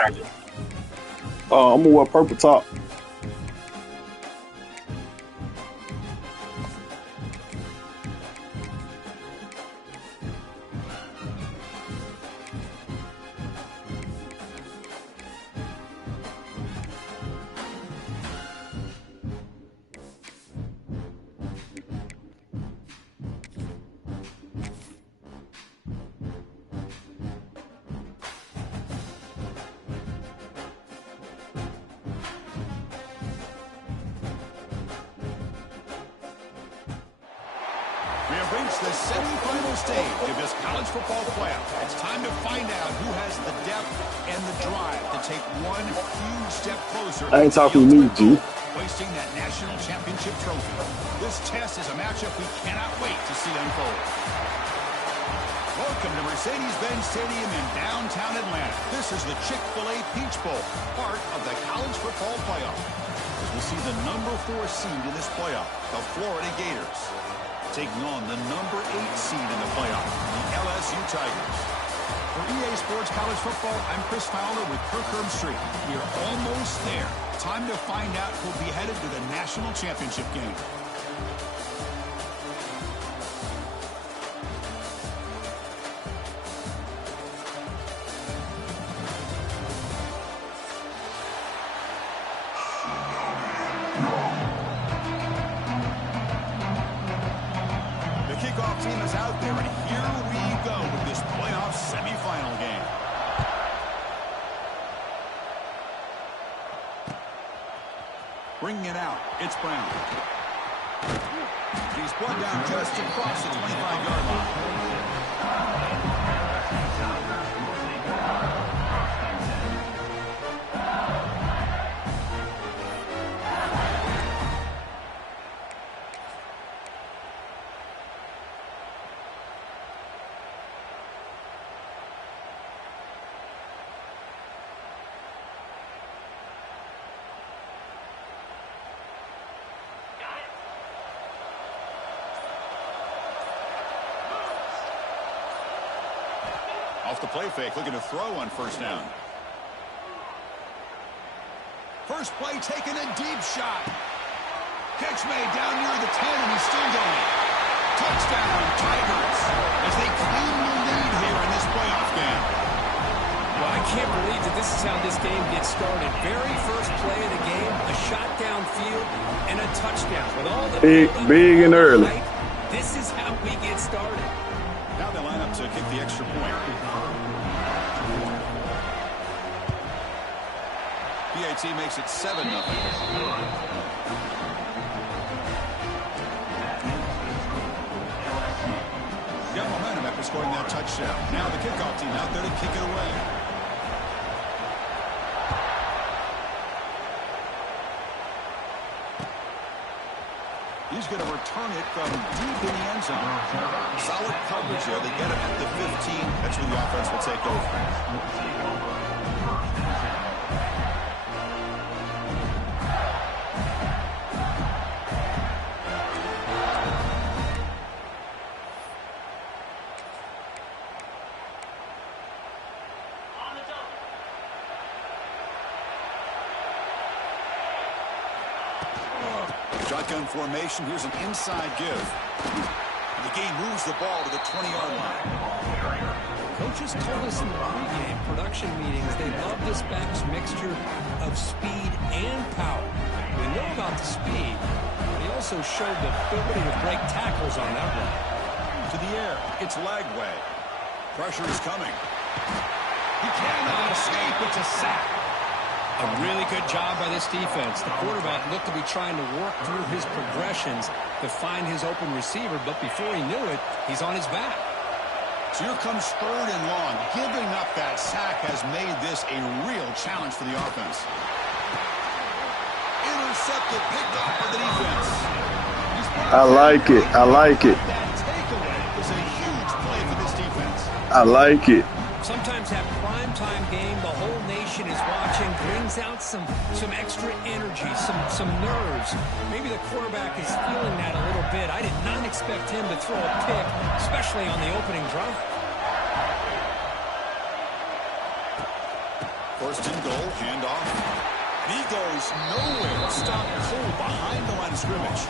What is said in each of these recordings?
I'm gonna wear purple top. We have reached the semifinal stage of this college football playoff. It's time to find out who has the depth and the drive to take one huge step closer. I ain't talking to me, G. Hoisting that national championship trophy. This test is a matchup we cannot wait to see unfold. Welcome to Mercedes-Benz Stadium in downtown Atlanta. This is the Chick-fil-A Peach Bowl, part of the college football playoff. As we'll see the number 4 seed in this playoff, the Florida Gators, taking on the number 8 seed in the playoff, the LSU Tigers. For EA Sports College Football, I'm Chris Fowler with Kirk Herbstreit. We are almost there. Time to find out who'll be headed to the national championship game. Kickoff team is out there, and here we go with this playoff semifinal game. Bringing it out, it's Brown. He's brought down just across the 25-yard line. Off the play fake, looking to throw on first down. First play taking a deep shot. Catch made down near the 10, and he's still going. Touchdown, Tigers, as they claim the lead here in this playoff game. Well, I can't believe that this is how this game gets started. Very first play of the game, a shot downfield, and a touchdown. With all the big and early. This is how we get started. Now they line up to kick the extra point. PAT makes it 7-0. Got momentum after scoring that touchdown. Now the kickoff team out there to kick it away. He's going to return it from deep in the end zone. Solid coverage here. They get him at the 15. That's where the offense will take over. Shotgun formation. Here's an inside give. The game moves the ball to the 20-yard line. Coaches told us in the pregame production meetings they love this back's mixture of speed and power. We know about the speed, but he also showed the ability to break tackles on that run. To the air. It's Lagway. Pressure is coming. He cannot escape. It's a sack. A really good job by this defense. The quarterback looked to be trying to work through his progressions to find his open receiver, but before he knew it, he's on his back. So here comes 3rd and long. Giving up that sack has made this a real challenge for the offense. Intercepted, picked off by the defense. I like it. I like it. That takeaway is a huge play for this defense. I like it. Sometimes that primetime game, the whole nation is watching, brings out some extra energy, some nerves. Maybe the quarterback is feeling that a little bit. I did not expect him to throw a pick, especially on the opening drive. First and goal, handoff. And he goes nowhere. Stopped cold behind the line of scrimmage.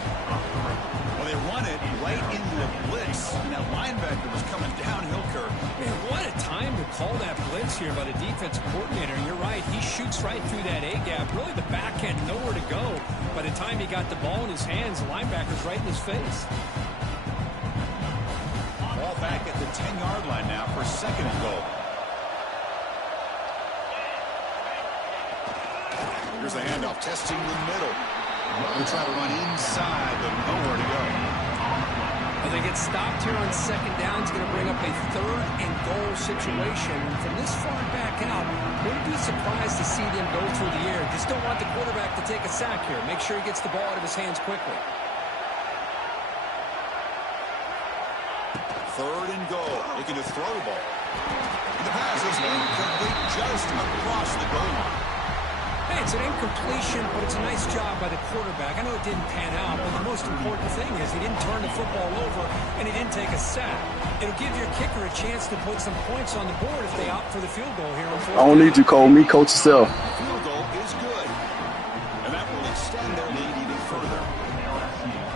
Well, they run it right into a blitz. And that linebacker was coming downhill, Kirk. Man, what a time to call that blitz here by the defensive coordinator. And you're right, he shoots right through that A-gap. Really, the back had nowhere to go. By the time he got the ball in his hands, the linebacker's right in his face. Ball back at the 10-yard line now for second and goal. Here's the handoff, testing the middle. They try to run inside, but nowhere to go. Well, they get stopped here on second down. It's going to bring up a third and goal situation. From this far back out, wouldn't be surprised to see them go through the air. Just don't want the quarterback to take a sack here. Make sure he gets the ball out of his hands quickly. Third and goal. Looking to throw the ball. The pass is incomplete just across the goal line. Hey, it's an incompletion, but it's a nice job by the quarterback. I know it didn't pan out, but the most important thing is he didn't turn the football over and he didn't take a sack. It'll give your kicker a chance to put some points on the board if they opt for the field goal here on fourth. I don't need you, Cole. Me, coach yourself. Field goal is good. And that will extend their lead even further.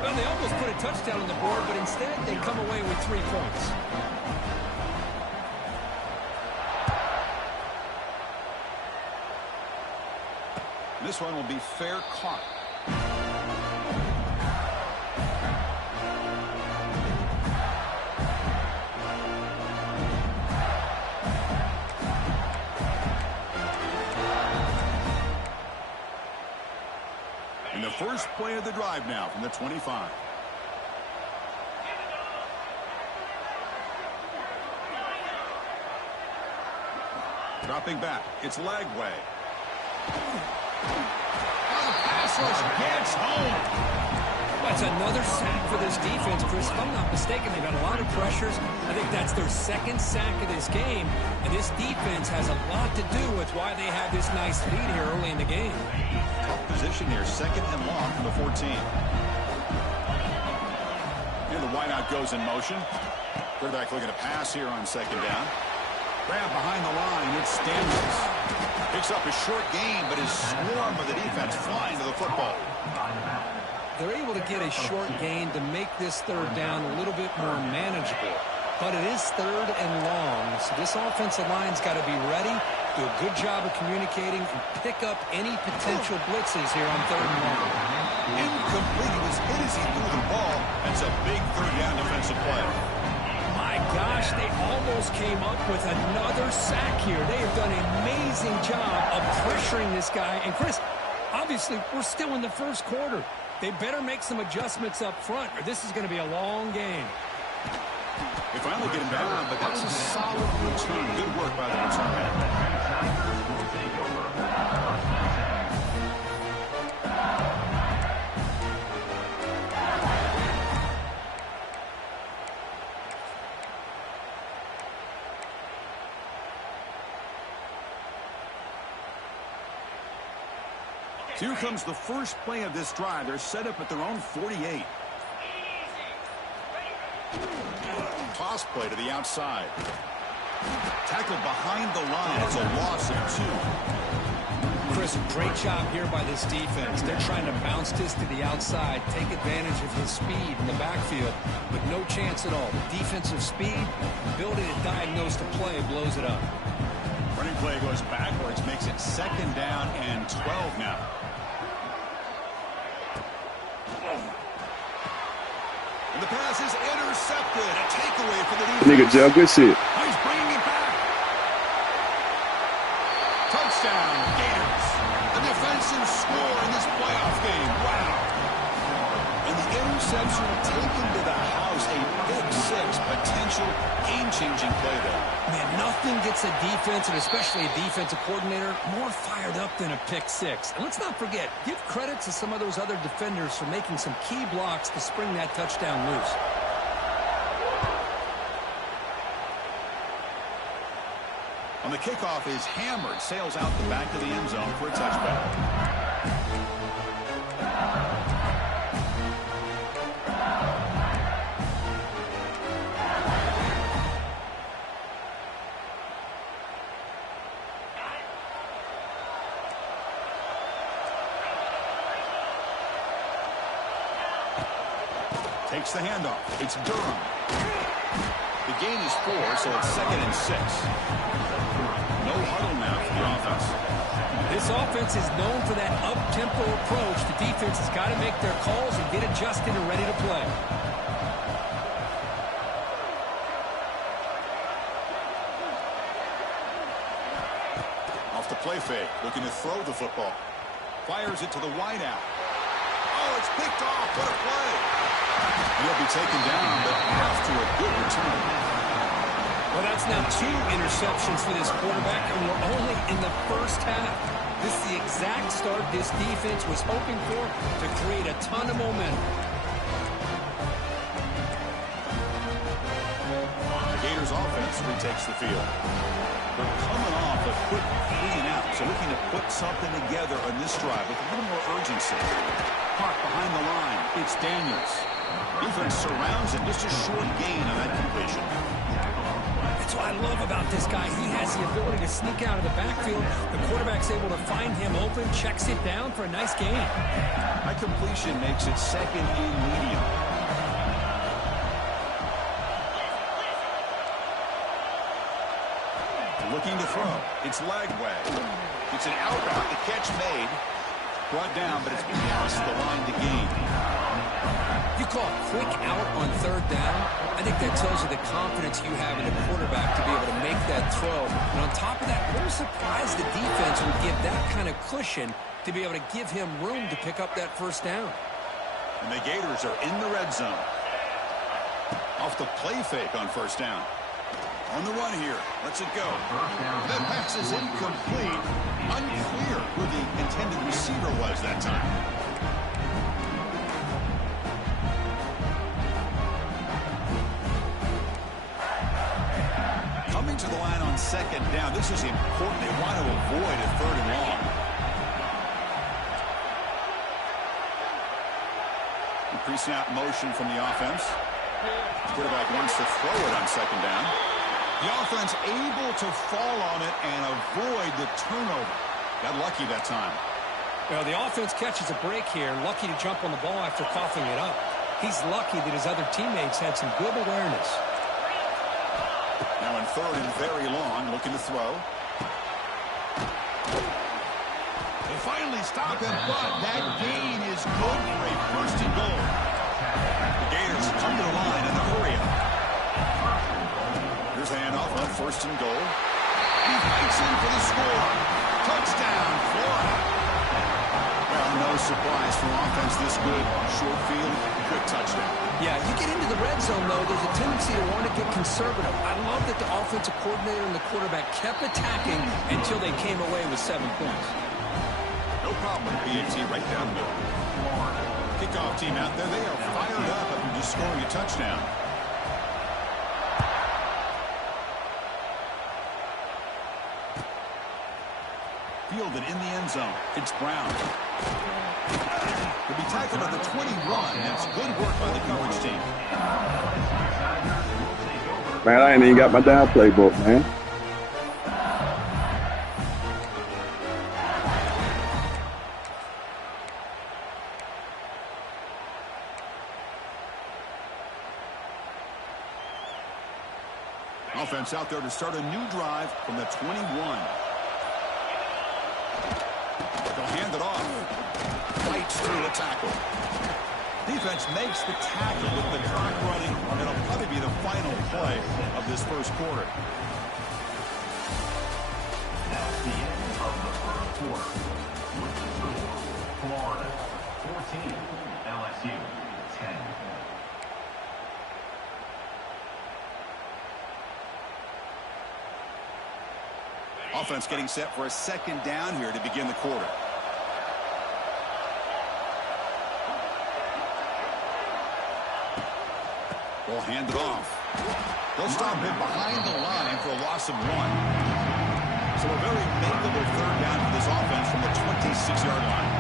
Well, they almost put a touchdown on the board, but instead they come away with 3 points. This one will be fair caught. And the first play of the drive now from the 25. Dropping back. It's Lagway. Pass rush gets home. That's another sack for this defense, Chris. If I'm not mistaken, they've got a lot of pressures. I think that's their second sack of this game. And this defense has a lot to do with why they have this nice lead here early in the game. Tough position here. Second and long for the 14. And the wideout goes in motion. Quarterback looking to pass here on second down. Grab behind the line. It's Daniels. Picks up a short gain, but his swarm of the defense flying to the football. They're able to get a short gain to make this third down a little bit more manageable. But it is third and long, so this offensive line's got to be ready, do a good job of communicating, and pick up any potential blitzes here on third and long. Incomplete. He was hit as he threw the ball. That's a big third down defensive play. My gosh, they almost came up with another sack here. They have done an amazing job of pressuring this guy. And Chris, obviously, we're still in the first quarter. They better make some adjustments up front, or this is going to be a long game. They finally get him down, but that was a solid return. Good work by the return man. Here comes the first play of this drive. They're set up at their own 48. Toss play to the outside. Tackled behind the line. It's a loss of 2. Chris, great job here by this defense. They're trying to bounce this to the outside, take advantage of his speed in the backfield, but no chance at all. The defensive speed, ability to diagnose the play, blows it up. Running play goes backwards, makes it second down and 12 now. And the pass is intercepted. A takeaway for the defense. Nigga, Jeff, good shit. He's bringing it back. Touchdown, Gators. A defensive score in this playoff game. Wow. And the interception taken to the house. A big 6 potential game-changing play there. Man, nothing gets a defense, and especially a defensive coordinator, more fired up than a pick 6. And let's not forget, give credit to some of those other defenders for making some key blocks to spring that touchdown loose. On the kickoff is hammered, sails out the back of the end zone for a touchback. Takes the handoff. It's Durham. The gain is 4, so it's 2nd and 6. No huddle now for the offense. This offense is known for that up-tempo approach. The defense has got to make their calls and get adjusted and ready to play. Off the play fake, looking to throw the football. Fires it to the wideout. Oh, it's picked off. What a play. He'll be taken down, but off to a good return. Well, that's now 2 interceptions for this quarterback, and we're only in the first half. This is the exact start this defense was hoping for to create a ton of momentum. The Gators offense retakes the field. They're coming off a quick 3 and out, so looking to put something together on this drive with a little more urgency. Park behind the line. It's Daniels. Defense surrounds him. Just a short gain on that completion. That's what I love about this guy. He has the ability to sneak out of the backfield. The quarterback's able to find him open, checks it down for a nice gain. That completion makes it 2nd and medium. Looking to throw. It's Lagway. It's an out route. The catch made. Brought down, but it's past the line to gain. You call a quick out on 3rd down. I think that tells you the confidence you have in the quarterback to be able to make that throw. And on top of that, what a surprise the defense would give that kind of cushion to be able to give him room to pick up that 1st down. And the Gators are in the red zone. Off the play fake on 1st down. On the run here. Lets it go. That pass is incomplete. Unclear who the intended receiver was that time. Coming to the line on 2nd down. This is important. They want to avoid a 3rd and long. Pre-snap motion from the offense. The quarterback wants to throw it on 2nd down. The offense able to fall on it and avoid the turnover. Got lucky that time. Well, the offense catches a break here. Lucky to jump on the ball after coughing it up. He's lucky that his other teammates had some good awareness. Now in 3rd and very long, looking to throw. They finally stop him, but that gain is good for a 1st and goal. The Gators come to the line in the hurry up. Here's a handoff on 1st and goal. He fights in for the score. Touchdown, Florida. Well, no surprise for offense this good. Short field, quick touchdown. Yeah, you get into the red zone, though, there's a tendency to want to get conservative. I love that the offensive coordinator and the quarterback kept attacking until they came away with 7 points. No problem with PAT right down the middle. Kickoff team out there. They are fired up after just scoring a touchdown. Fielded in the end zone. It's Brown. He'll be tackled at the 21. That's good work by the coverage team. Man, I ain't even got my down playbook, man. Offense out there to start a new drive from the 21. They'll hand it off. Fights through a tackle. Defense makes the tackle with the clock running. It'll probably be the final play of this 1st quarter. That's the end of the 1st quarter. With the score, Florida 14, LSU 10. Offense getting set for a 2nd down here to begin the quarter. Ball handed off. They'll stop him behind the line for a loss of 1. So a very makeable 3rd down for this offense from the 26-yard line.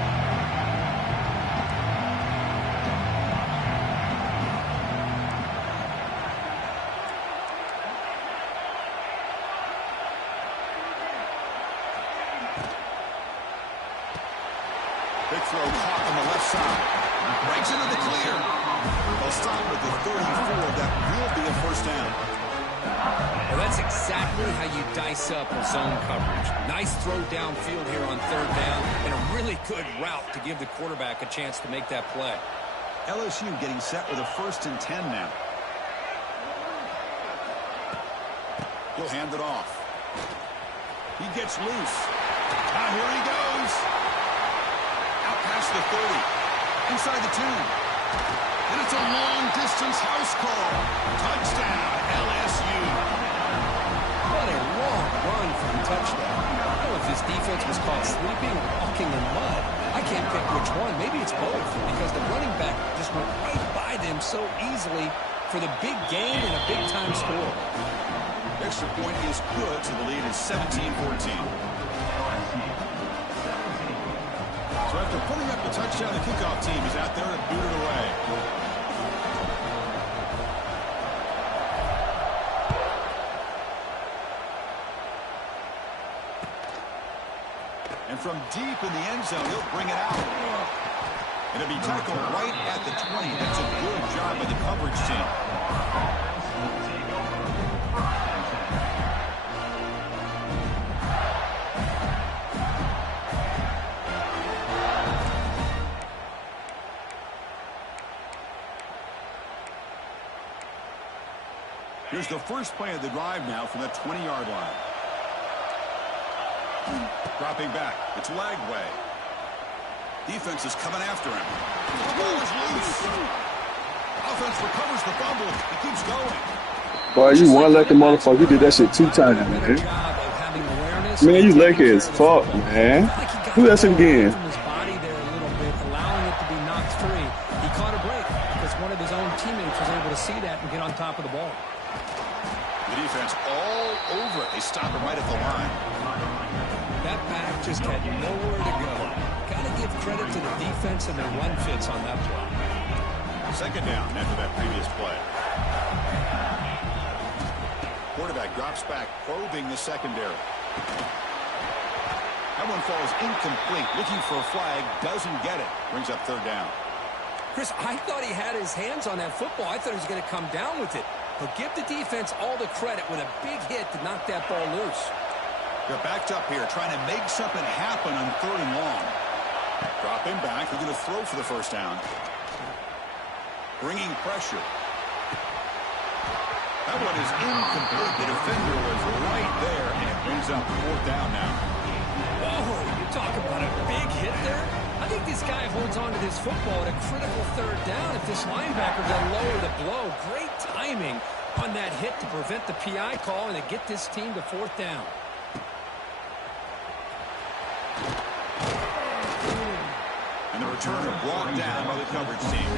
Big throw caught on the left side. Breaks into the clear. They'll stop at the 34. That will be a first down. Well, that's exactly how you dice up a zone coverage. Nice throw downfield here on third down, and a really good route to give the quarterback a chance to make that play. LSU getting set with a 1st and 10 now. He'll hand it off. He gets loose. Now here he goes. Out past the 30. Inside the 2. And it's a long-distance house call. Touchdown, LSU. What a long run for the touchdown. I don't know if this defense was caught sleeping or walking in mud. I can't pick which one. Maybe it's both, because the running back just went right by them so easily for the big gain and a big-time score. Extra point is good, so the lead is 17-14. So after putting up the touchdown, the kickoff team is out there to boot it away. And from deep in the end zone, he'll bring it out. It'll be tackled right at the 20. That's a good job by the coverage team. Here's the first play of the drive now from the 20-yard line. Dropping back. It's Lagway. Defense is coming after him. The ball is loose. Offense recovers the fumble. He keeps going. Boy, you one lucky motherfucker. You did that shit 2 times, man. Man, you lucky as fuck, man. Do that shit again. His body there a little bit, allowing it to be knocked free. He caught a break because one of his own teammates was able to see that and get on top of the ball. The defense all over it. They stop him right at the line. That back just had nowhere to go. Got to give credit to the defense and their run fits on that play. Second down after that previous play. Quarterback drops back, probing the secondary. That one falls incomplete. Looking for a flag, doesn't get it. Brings up third down. Chris, I thought he had his hands on that football. I thought he was going to come down with it. But give the defense all the credit with a big hit to knock that ball loose. They're backed up here, trying to make something happen on 3rd and long. Dropping back, they're going to throw for the first down. Bringing pressure. That one is incomplete. The defender was right there, and it brings up 4th down now. Whoa, you talk about a big hit there. I think this guy holds on to this football at a critical 3rd down if this linebacker can lower the blow. Great timing on that hit to prevent the PI call and to get this team to 4th down. And the returner brought down by the coverage team.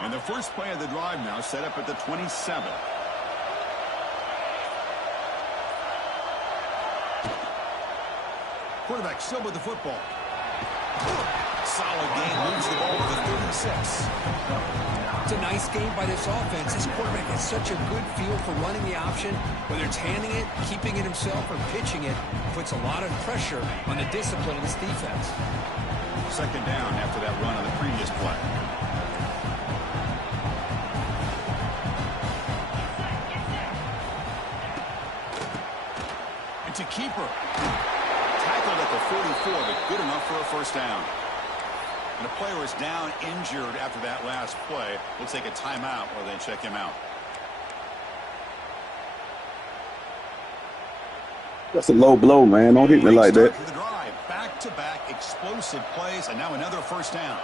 And the first play of the drive now set up at the 27. Quarterback still with the football. Solid game, moves the ball to the 36. It's a nice game by this offense. This quarterback has such a good feel for running the option. Whether it's handing it, keeping it himself, or pitching it, puts a lot of pressure on the discipline of this defense. Second down after that run on the previous play. And to keeper. Tackled at the 44, but good enough for a first down. And the player is down injured after that last play. We'll take a timeout while they check him out. That's a low blow, man. Don't hit me like that. The drive, back-to-back explosive plays, and now another first down.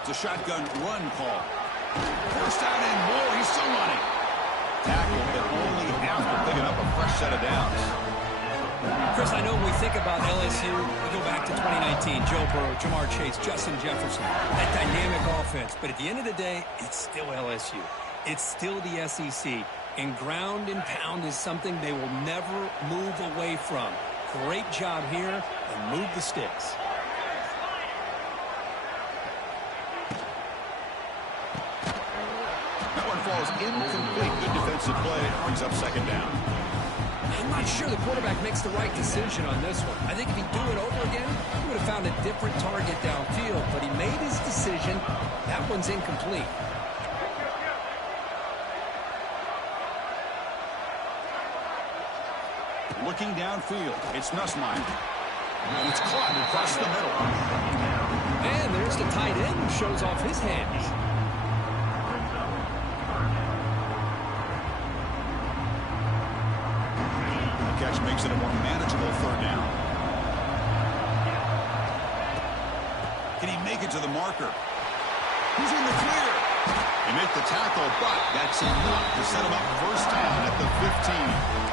It's a shotgun run call. First down and more. He's still running. Tackle, but only after picking up a fresh set of downs. Chris, I know when we think about LSU, we go back to 2019, Joe Burrow, Jamar Chase, Justin Jefferson, that dynamic offense. But at the end of the day, it's still LSU. It's still the SEC. And ground and pound is something they will never move away from. Great job here, and move the sticks. is incomplete. Good defensive play. Brings up second down. I'm not sure the quarterback makes the right decision on this one. I think if he'd do it over again, he would have found a different target downfield. But he made his decision. That one's incomplete. Looking downfield, it's Nussmeier. And it's caught across the middle. And there's the tight end who shows off his hands. The catch makes it a more manageable third down. Can he make it to the marker? He's in the clear. He made the tackle, but that's enough to set him up first down at the 15.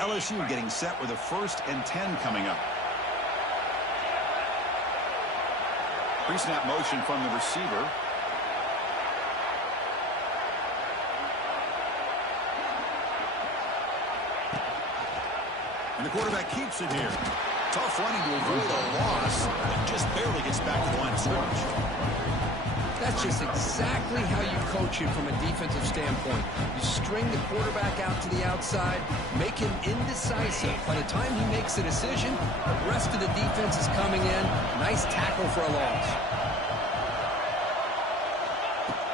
LSU getting set with a 1st and 10 coming up. Pre-snap motion from the receiver. And the quarterback keeps it here. Tough running to avoid a loss, but just barely gets back to the line of scrimmage. That's just exactly how you coach it from a defensive standpoint. You string the quarterback out to the outside, make him indecisive. By the time he makes a decision, the rest of the defense is coming in. Nice tackle for a loss.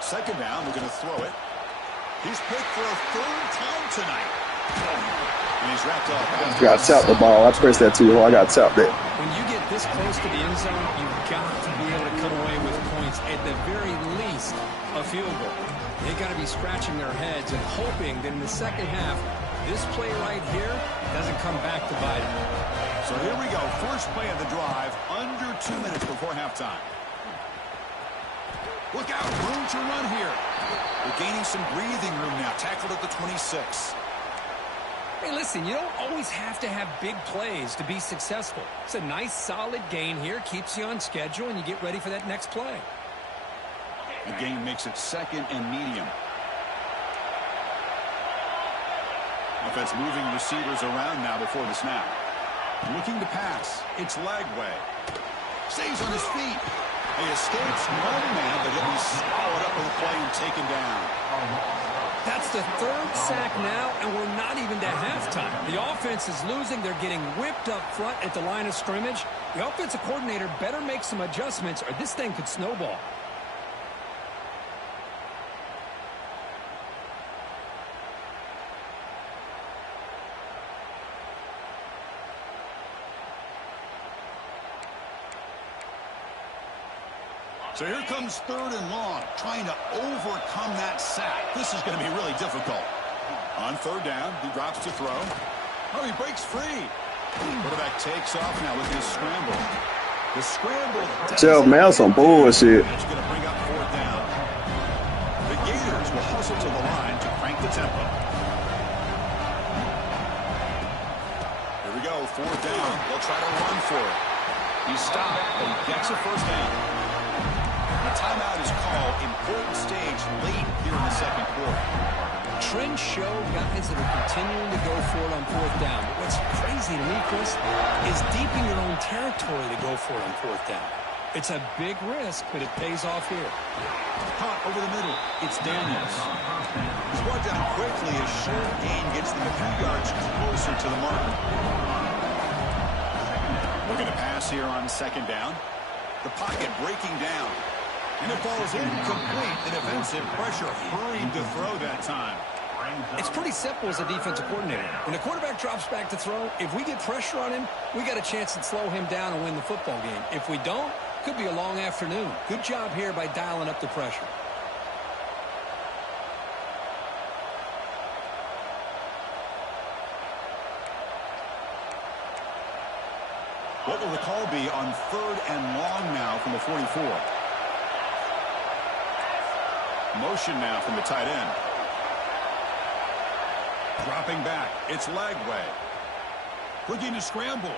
Second down, we're going to throw it. He's picked for a 3rd time tonight. And he's wrapped up. I got tapped the ball. I pressed that too hard. I got tapped it. When you get this close to the end zone, you've got to be able to come away with points, at the very least, a field goal. They got to be scratching their heads and hoping that in the second half, this play right here doesn't come back to bite them. So here we go. First play of the drive, under 2 minutes before halftime. Look out, room to run here. We're gaining some breathing room now. Tackled at the 26. Hey, listen, you don't always have to have big plays to be successful. It's a nice, solid gain here. Keeps you on schedule, and you get ready for that next play. The gain makes it 2nd and medium. Offense moving receivers around now before the snap. Looking to pass. It's Lagway. Stays on his feet. He escapes one man, but he'll be swallowed up with the play and taken down. That's the 3rd sack now, and we're not even to halftime. The offense is losing. They're getting whipped up front at the line of scrimmage. The offensive coordinator better make some adjustments, or this thing could snowball. So here comes 3rd and long, trying to overcome that sack. This is going to be really difficult. On 3rd down, he drops to throw. Oh, he breaks free. Quarterback takes off now with his scramble. The scramble. Jeff, man, some bullshit. That's going to bring up 4th down. The Gators will hustle to the line to crank the tempo. Here we go, 4th down. They'll try to run for it. He's stopped, but he gets a 1st down. A timeout is called. Important stage late here in the 2nd quarter. Trends show guys that are continuing to go for it on 4th down. But what's crazy to me, Chris, is deep in your own territory to go for it on 4th down. It's a big risk, but it pays off here. Caught over the middle. It's Daniels. He's brought down quickly as short gain gets them a few yards closer to the marker. Looking to pass here on 2nd down. The pocket breaking down. And it falls incomplete. The defensive pressure hurried to throw that time. It's pretty simple as a defensive coordinator. When the quarterback drops back to throw, if we get pressure on him, we got a chance to slow him down and win the football game. If we don't, could be a long afternoon. Good job here by dialing up the pressure. What will the call be on 3rd and long now from the 44? Motion now from the tight end. Dropping back. It's Lagway. Looking to scramble.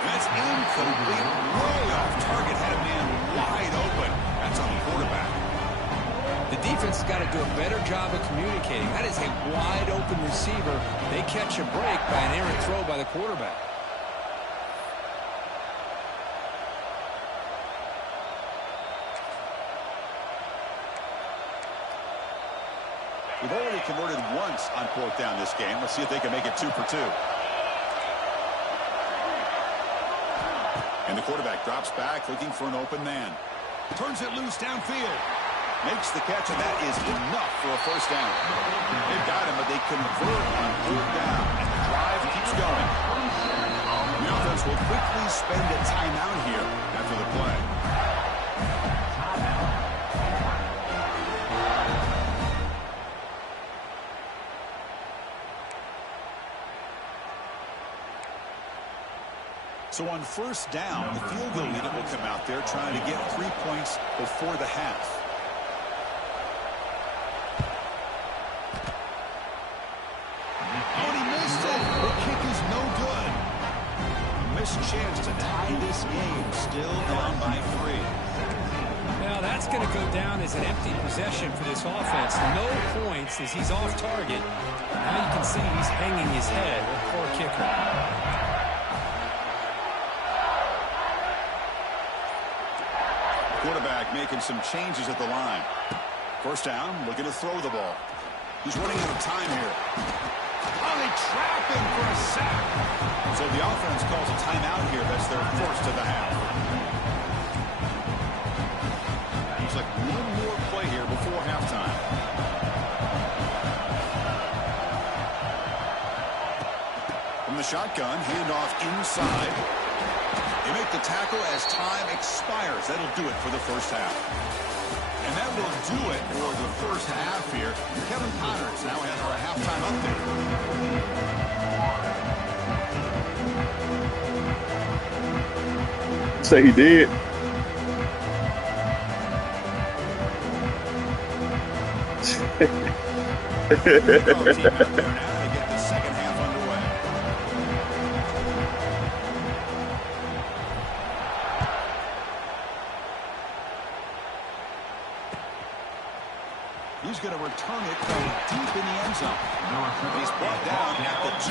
That's incomplete. Way off target. Had a man wide open. That's on the quarterback. The defense has got to do a better job of communicating. That is a wide open receiver. They catch a break by an errant throw by the quarterback. We've already converted once on 4th down this game. Let's see if they can make it 2 for 2. And the quarterback drops back looking for an open man. Turns it loose downfield. Makes the catch, and that is enough for a first down. They've got him, but they convert on 4th down. And the drive keeps going. The offense will quickly spend a timeout here after the play. So on 1st down, the field goal unit will come out there trying to get 3 points before the half. Oh, and he missed it. The kick is no good. Missed chance to tie this game. Still down by 3. Now that's going to go down as an empty possession for this offense. No points as he's off target. Now you can see he's hanging his head. A poor kicker. Quarterback making some changes at the line. 1st down, looking to throw the ball. He's running out of time here. Oh, they trap him for a sack. So the offense calls a timeout here. That's their 1st of the half. Looks like one more play here before halftime. From the shotgun, handoff inside. They make the tackle as time expires. That'll do it for the 1st half. And that will do it for the 1st half here. Kevin Connors now has our halftime update. Say he did. Team out there now to get the 2nd half underway. He's going to return it from deep in the end zone. He's brought down at the 12.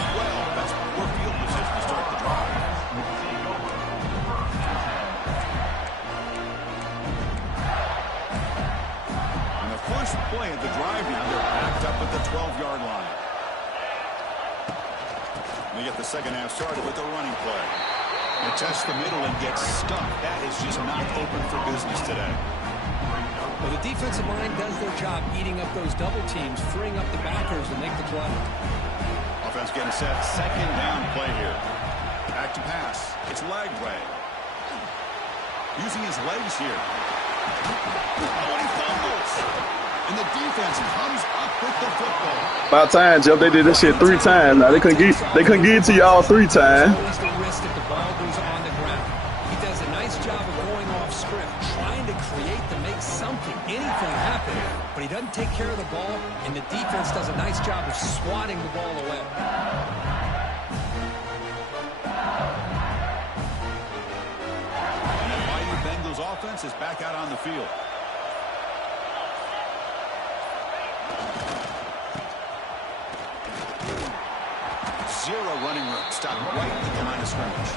That's poor field position to start the drive. And the first play of the drive now, they're backed up at the 12-yard line. They get the 2nd half started with a running play. They test the middle and get stuck. That is just not open for business today. Well, the defensive line does their job eating up those double teams, freeing up the backers to make the play. Offense getting set. 2nd down play here. Back to pass. It's Lagway. Using his legs here. Oh, and he fumbles. And the defense comes up with the football. About time, Jeff. They did this shit 3 times. Now they couldn't get it to you all 3 times. Always the risk that the ball goes on the ground. He does a nice job of going off script, trying to create to make something, anything happen. But he doesn't take care of the ball, and the defense does a nice job of swatting the ball away. And the mighty Bengals offense is back out on the field. Zero running room. Stop right at the line of scrimmage.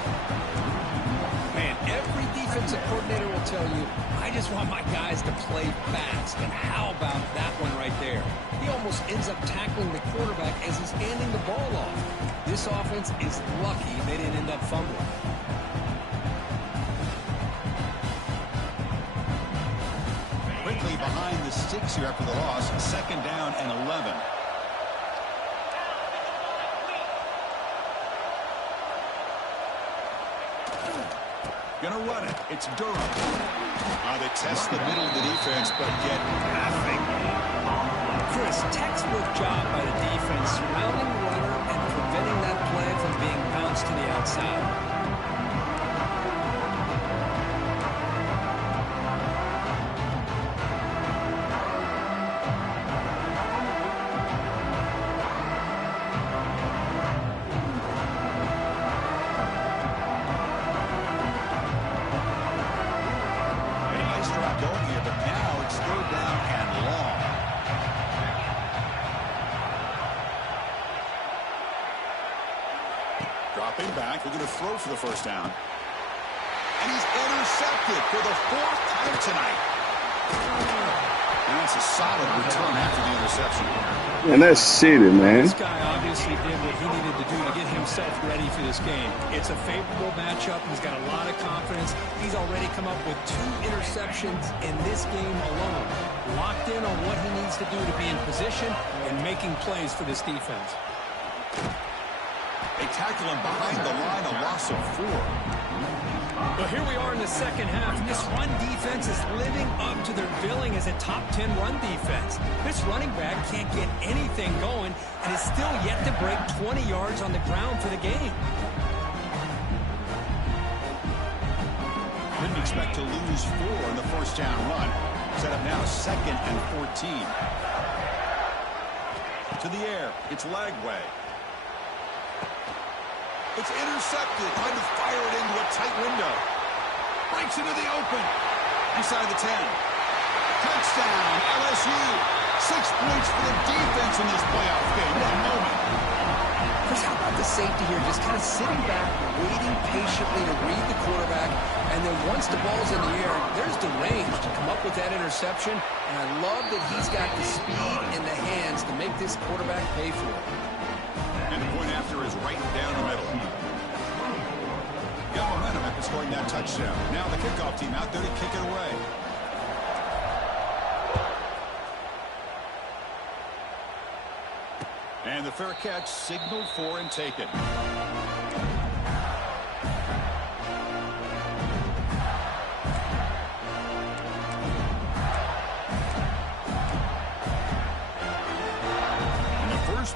Man, every defensive coordinator will tell you, I just want my guys to play fast. And how about that one right there? He almost ends up tackling the quarterback as he's handing the ball off. This offense is lucky they didn't end up fumbling. Quickly behind the sticks here after the loss. 2nd down and 11. Gonna run it. It's Durham. They test the middle of the defense, but get nothing. Chris, textbook job by the defense, surrounding the runner and preventing that play from being bounced to the outside. Going here, but now it's 3rd down and long. Dropping back, looking to throw for the 1st down. And he's intercepted for the 4th time tonight. And that's a solid return after the interception. Man, that's shitty, man. This guy obviously did what he needed to do to get himself ready for this game. It's a favorable matchup. He's got a lot of confidence. He's already come up with 2 interceptions in this game alone. Locked in on what he needs to do to be in position and making plays for this defense. They tackle him behind the line, a loss of 4. Well, here we are in the second half. This run defense is living up to their billing as a top 10 run defense. This running back can't get anything going and is still yet to break 20 yards on the ground for the game. Didn't expect to lose 4 in the first down run. Set up now 2nd and 14. To the air. It's Lagway. It's intercepted. Trying to fire it into a tight window. Breaks into the open. Inside the 10. Touchdown, LSU. 6 points for the defense in this playoff game. What a moment. Chris, how about the safety here? Just kind of sitting back, waiting patiently to read the quarterback. And then once the ball's in the air, there's the range to come up with that interception. And I love that he's got the speed in the hands to make this quarterback pay for it. And the point after is right down the middle. Got momentum after scoring that touchdown. Now the kickoff team out there to kick it away. And the fair catch signaled for and taken.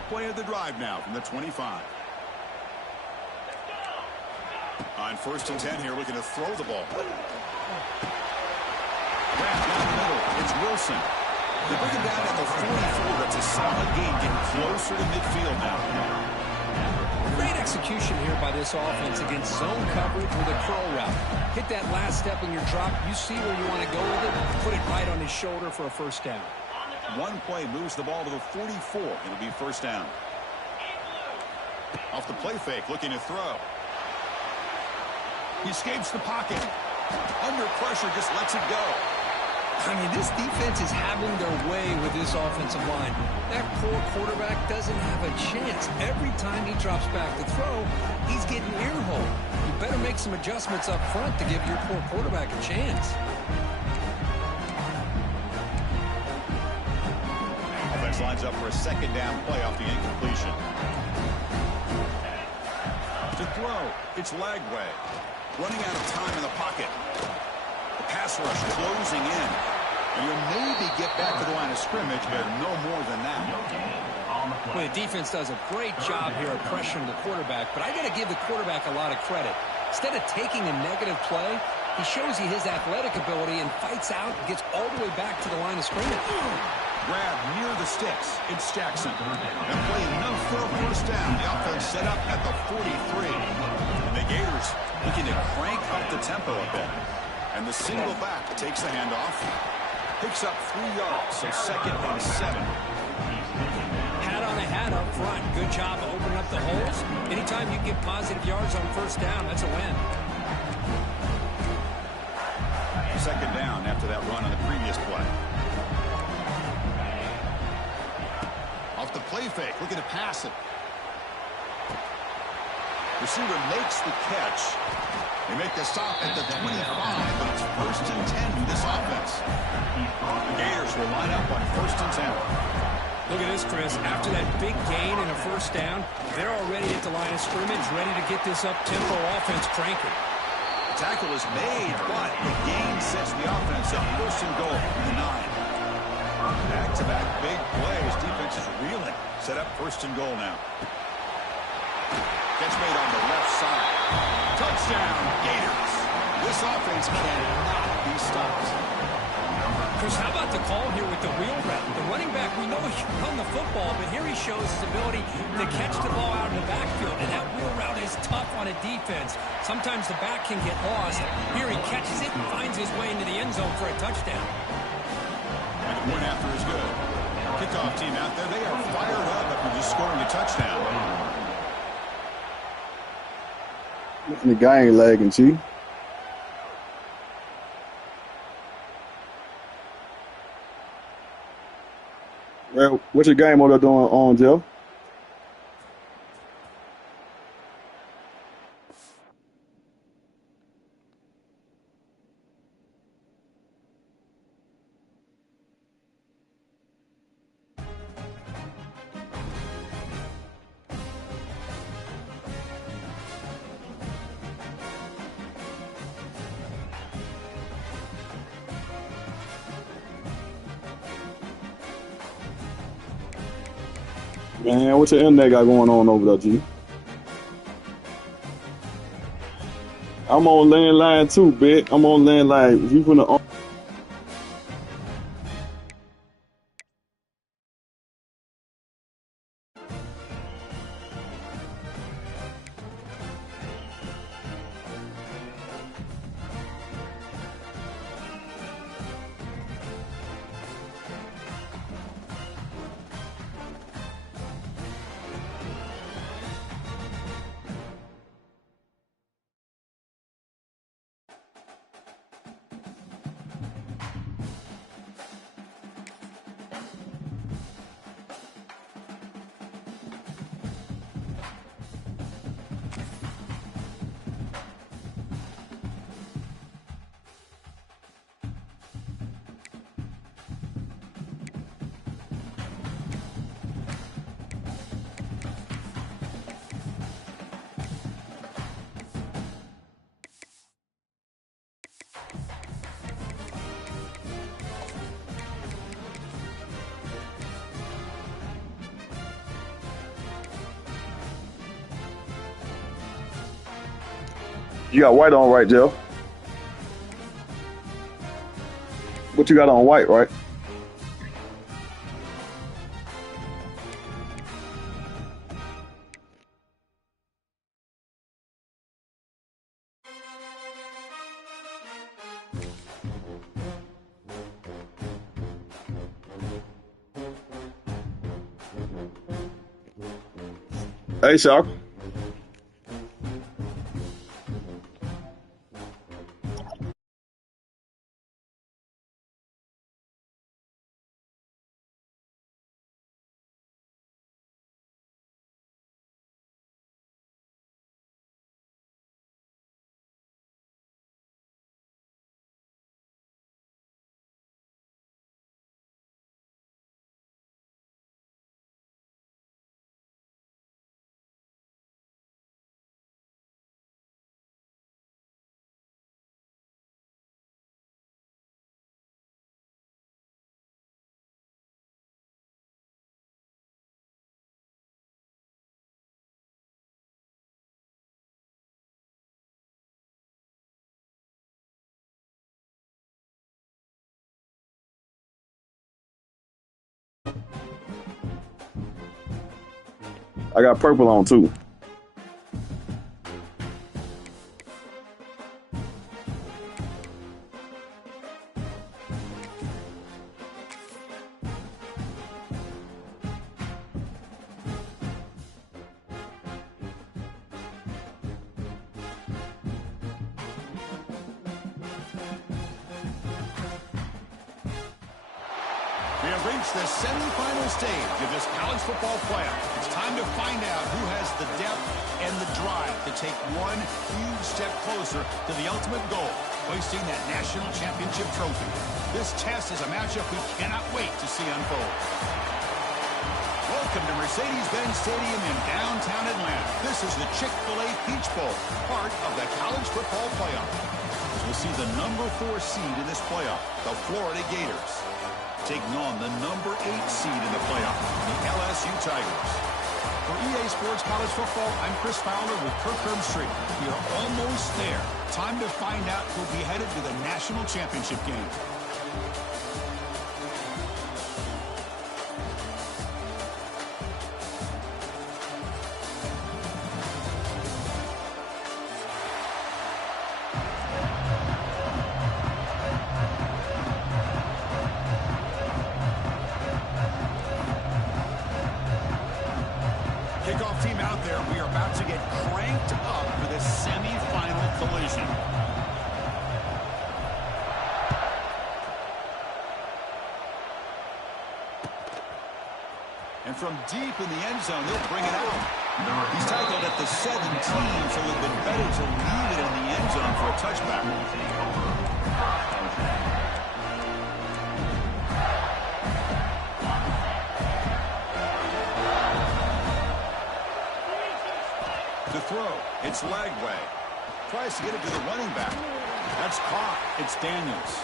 Play of the drive now from the 25. On 1st and 10 here, looking to throw the ball. Wrapped down the middle. It's Wilson. They bring him down at the 44. That's a solid gain, getting closer to midfield now. Great execution here by this offense against zone coverage with a curl route. Hit that last step in your drop. You see where you want to go with it. Put it right on his shoulder for a first down. One play moves the ball to the 44. It'll be first down. Off the play fake, looking to throw. He escapes the pocket. Under pressure, just lets it go. I mean, this defense is having their way with this offensive line. That poor quarterback doesn't have a chance. Every time he drops back to throw, he's getting earholed. You better make some adjustments up front to give your poor quarterback a chance. Offense lines up for a 2nd down play off the incompletion. To throw, it's Lagway. Running out of time in the pocket. The pass rush closing in. And he'll maybe get back to the line of scrimmage, but no more than that. Well, the defense does a great job here of pressuring the quarterback, but I got to give the quarterback a lot of credit. Instead of taking a negative play, he shows you his athletic ability and fights out and gets all the way back to the line of scrimmage. Grab near the sticks. It's Jackson. And play enough for a first down. The offense set up at the 43. And the Gators looking to crank up the tempo a bit. And the single back takes the handoff. Picks up 3 yards, so 2nd and 7. Hat on a hat up front. Good job of opening up the holes. Anytime you get positive yards on first down, that's a win. 2nd down after that run on the previous play. Off the play fake, looking to pass it. Receiver makes the catch. They make the stop at the 25, but it's 1st and 10 for this offense. The Gators will line up on 1st and 10. Look at this, Chris. After that big gain and a first down, they're already at the line of scrimmage, ready to get this up-tempo offense cranking. The tackle is made, but the gain sets the offense up 1st and goal from the 9. Back-to-back big plays. Defense is reeling. Set up 1st and goal now. Catch made on the left side. Touchdown, Gators. This offense cannot be stopped. Chris, how about the call here with the wheel route? The running back, we know he can run the football, but here he shows his ability to catch the ball out in the backfield, and that wheel route is tough on a defense. Sometimes the back can get lost. Here he catches it and finds his way into the end zone for a touchdown. And the point after is good. Kickoff team out there, they are fired up after just scoring a touchdown. The guy ain't lagging, Chief. Well, what's your game over there doing on, Jeff? Man, what your internet got going on over there, G? I'm on landline too, bitch. I'm on landline. You finna You got white on, right, Jeff? What you got on white, right? Hey, Shark. I got purple on too. We have reached the semifinal stage of this college football playoff. It's time to find out who has the depth and the drive to take one huge step closer to the ultimate goal, hoisting that national championship trophy. This test is a matchup we cannot wait to see unfold. Welcome to Mercedes-Benz Stadium in downtown Atlanta. This is the Chick-fil-A Peach Bowl, part of the college football playoff. We'll see the number 4 seed in this playoff, the Florida Gators, taking on the number 8 seed in the playoff, the LSU Tigers. For EA Sports College Football, I'm Chris Fowler with Kirk Herbstreit. We are almost there. Time to find out who'll be headed to the national championship game. Kickoff team out there. We are about to get cranked up for this semifinal collision. from deep in the end zone. They'll bring it out. He's tackled at the 17, so it would have been better to leave it in the end zone for a touchback. To throw, it's Lagway. Tries to get it to the running back. That's caught. It's Daniels.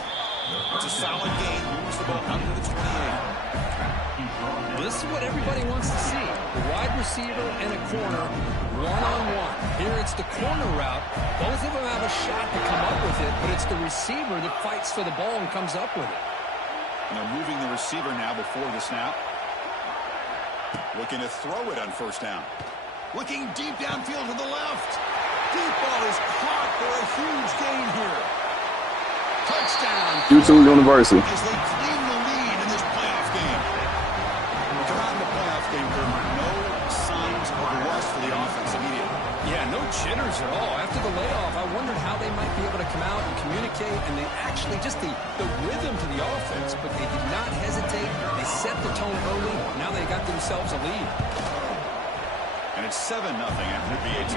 It's a solid gain. Moves the ball under the 28. Well, this is what everybody wants to see. A wide receiver and a corner, one-on-one. Here it's the corner route. Both of them have a shot to come up with it, but it's the receiver that fights for the ball and comes up with it. And they're moving the receiver now before the snap. Looking to throw it on first down. Looking deep downfield to the left. Deep ball is caught for a huge gain here. Touchdown. YouTube University. As they claim the lead in this playoff game. Come out in the playoff game, there were no signs of rust for the offense immediately. Yeah, no jitters at all. After the layoff, I wondered how they might be able to come out and communicate, and they actually just the rhythm to the offense, but they did not hesitate. They set the tone early. Now they got themselves a lead. And it's 7-0 after BAT.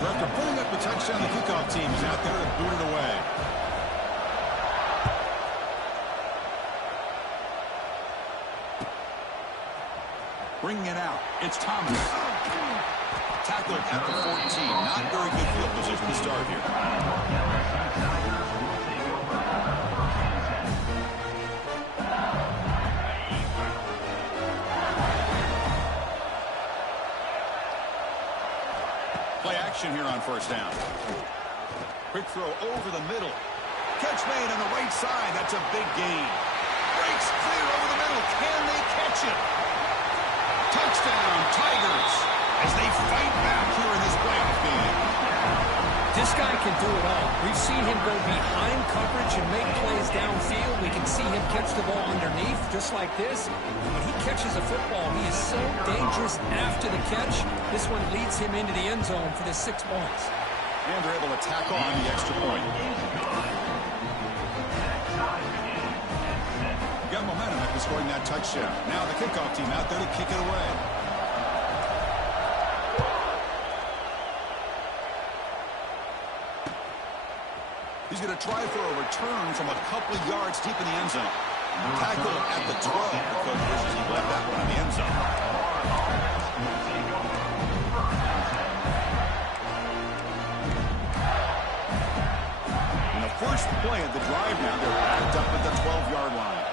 So after putting up the touchdown, the kickoff team is out there to boot it away. Bringing it out, it's Thomas. Tackled at the 14. Not very good field position to start here. Play action here on first down. Quick throw over the middle. Catch made on the right side. That's a big gain. Breaks clear over the middle. Can they catch it? Touchdown, Tigers, as they fight back here in this playoff game. This guy can do it all. We've seen him go behind coverage and make plays downfield. We can see him catch the ball underneath, just like this. When he catches a football, he is so dangerous after the catch. This one leads him into the end zone for the 6 points. And they're able to tack on the extra point. Got momentum after scoring that touchdown. Now the kickoff team out there to kick it away. He's going to try for a return from a couple of yards deep in the end zone. Tackle at the 12. The coach wishes he left that one in the end zone. In the first play of the drive now, they're backed up at the 12-yard line.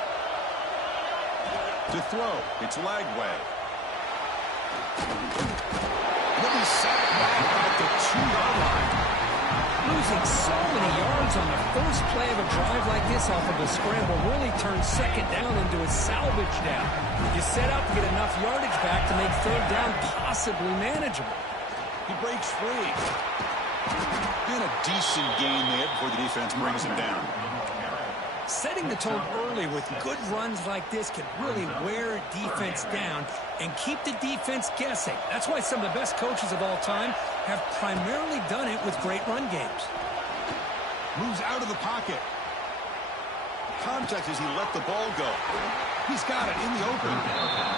To throw, it's Lagway. He'll be sacked back at the 2-yard line. Losing so many yards on the first play of a drive like this off of a scramble really turns second down into a salvage down. You set out to get enough yardage back to make third down possibly manageable. He breaks free. And a decent gain there before the defense brings him down. Setting the tone early with good runs like this can really wear defense down and keep the defense guessing. That's why some of the best coaches of all time have primarily done it with great run games. Moves out of the pocket. Contact as he let the ball go. He's got it in the open.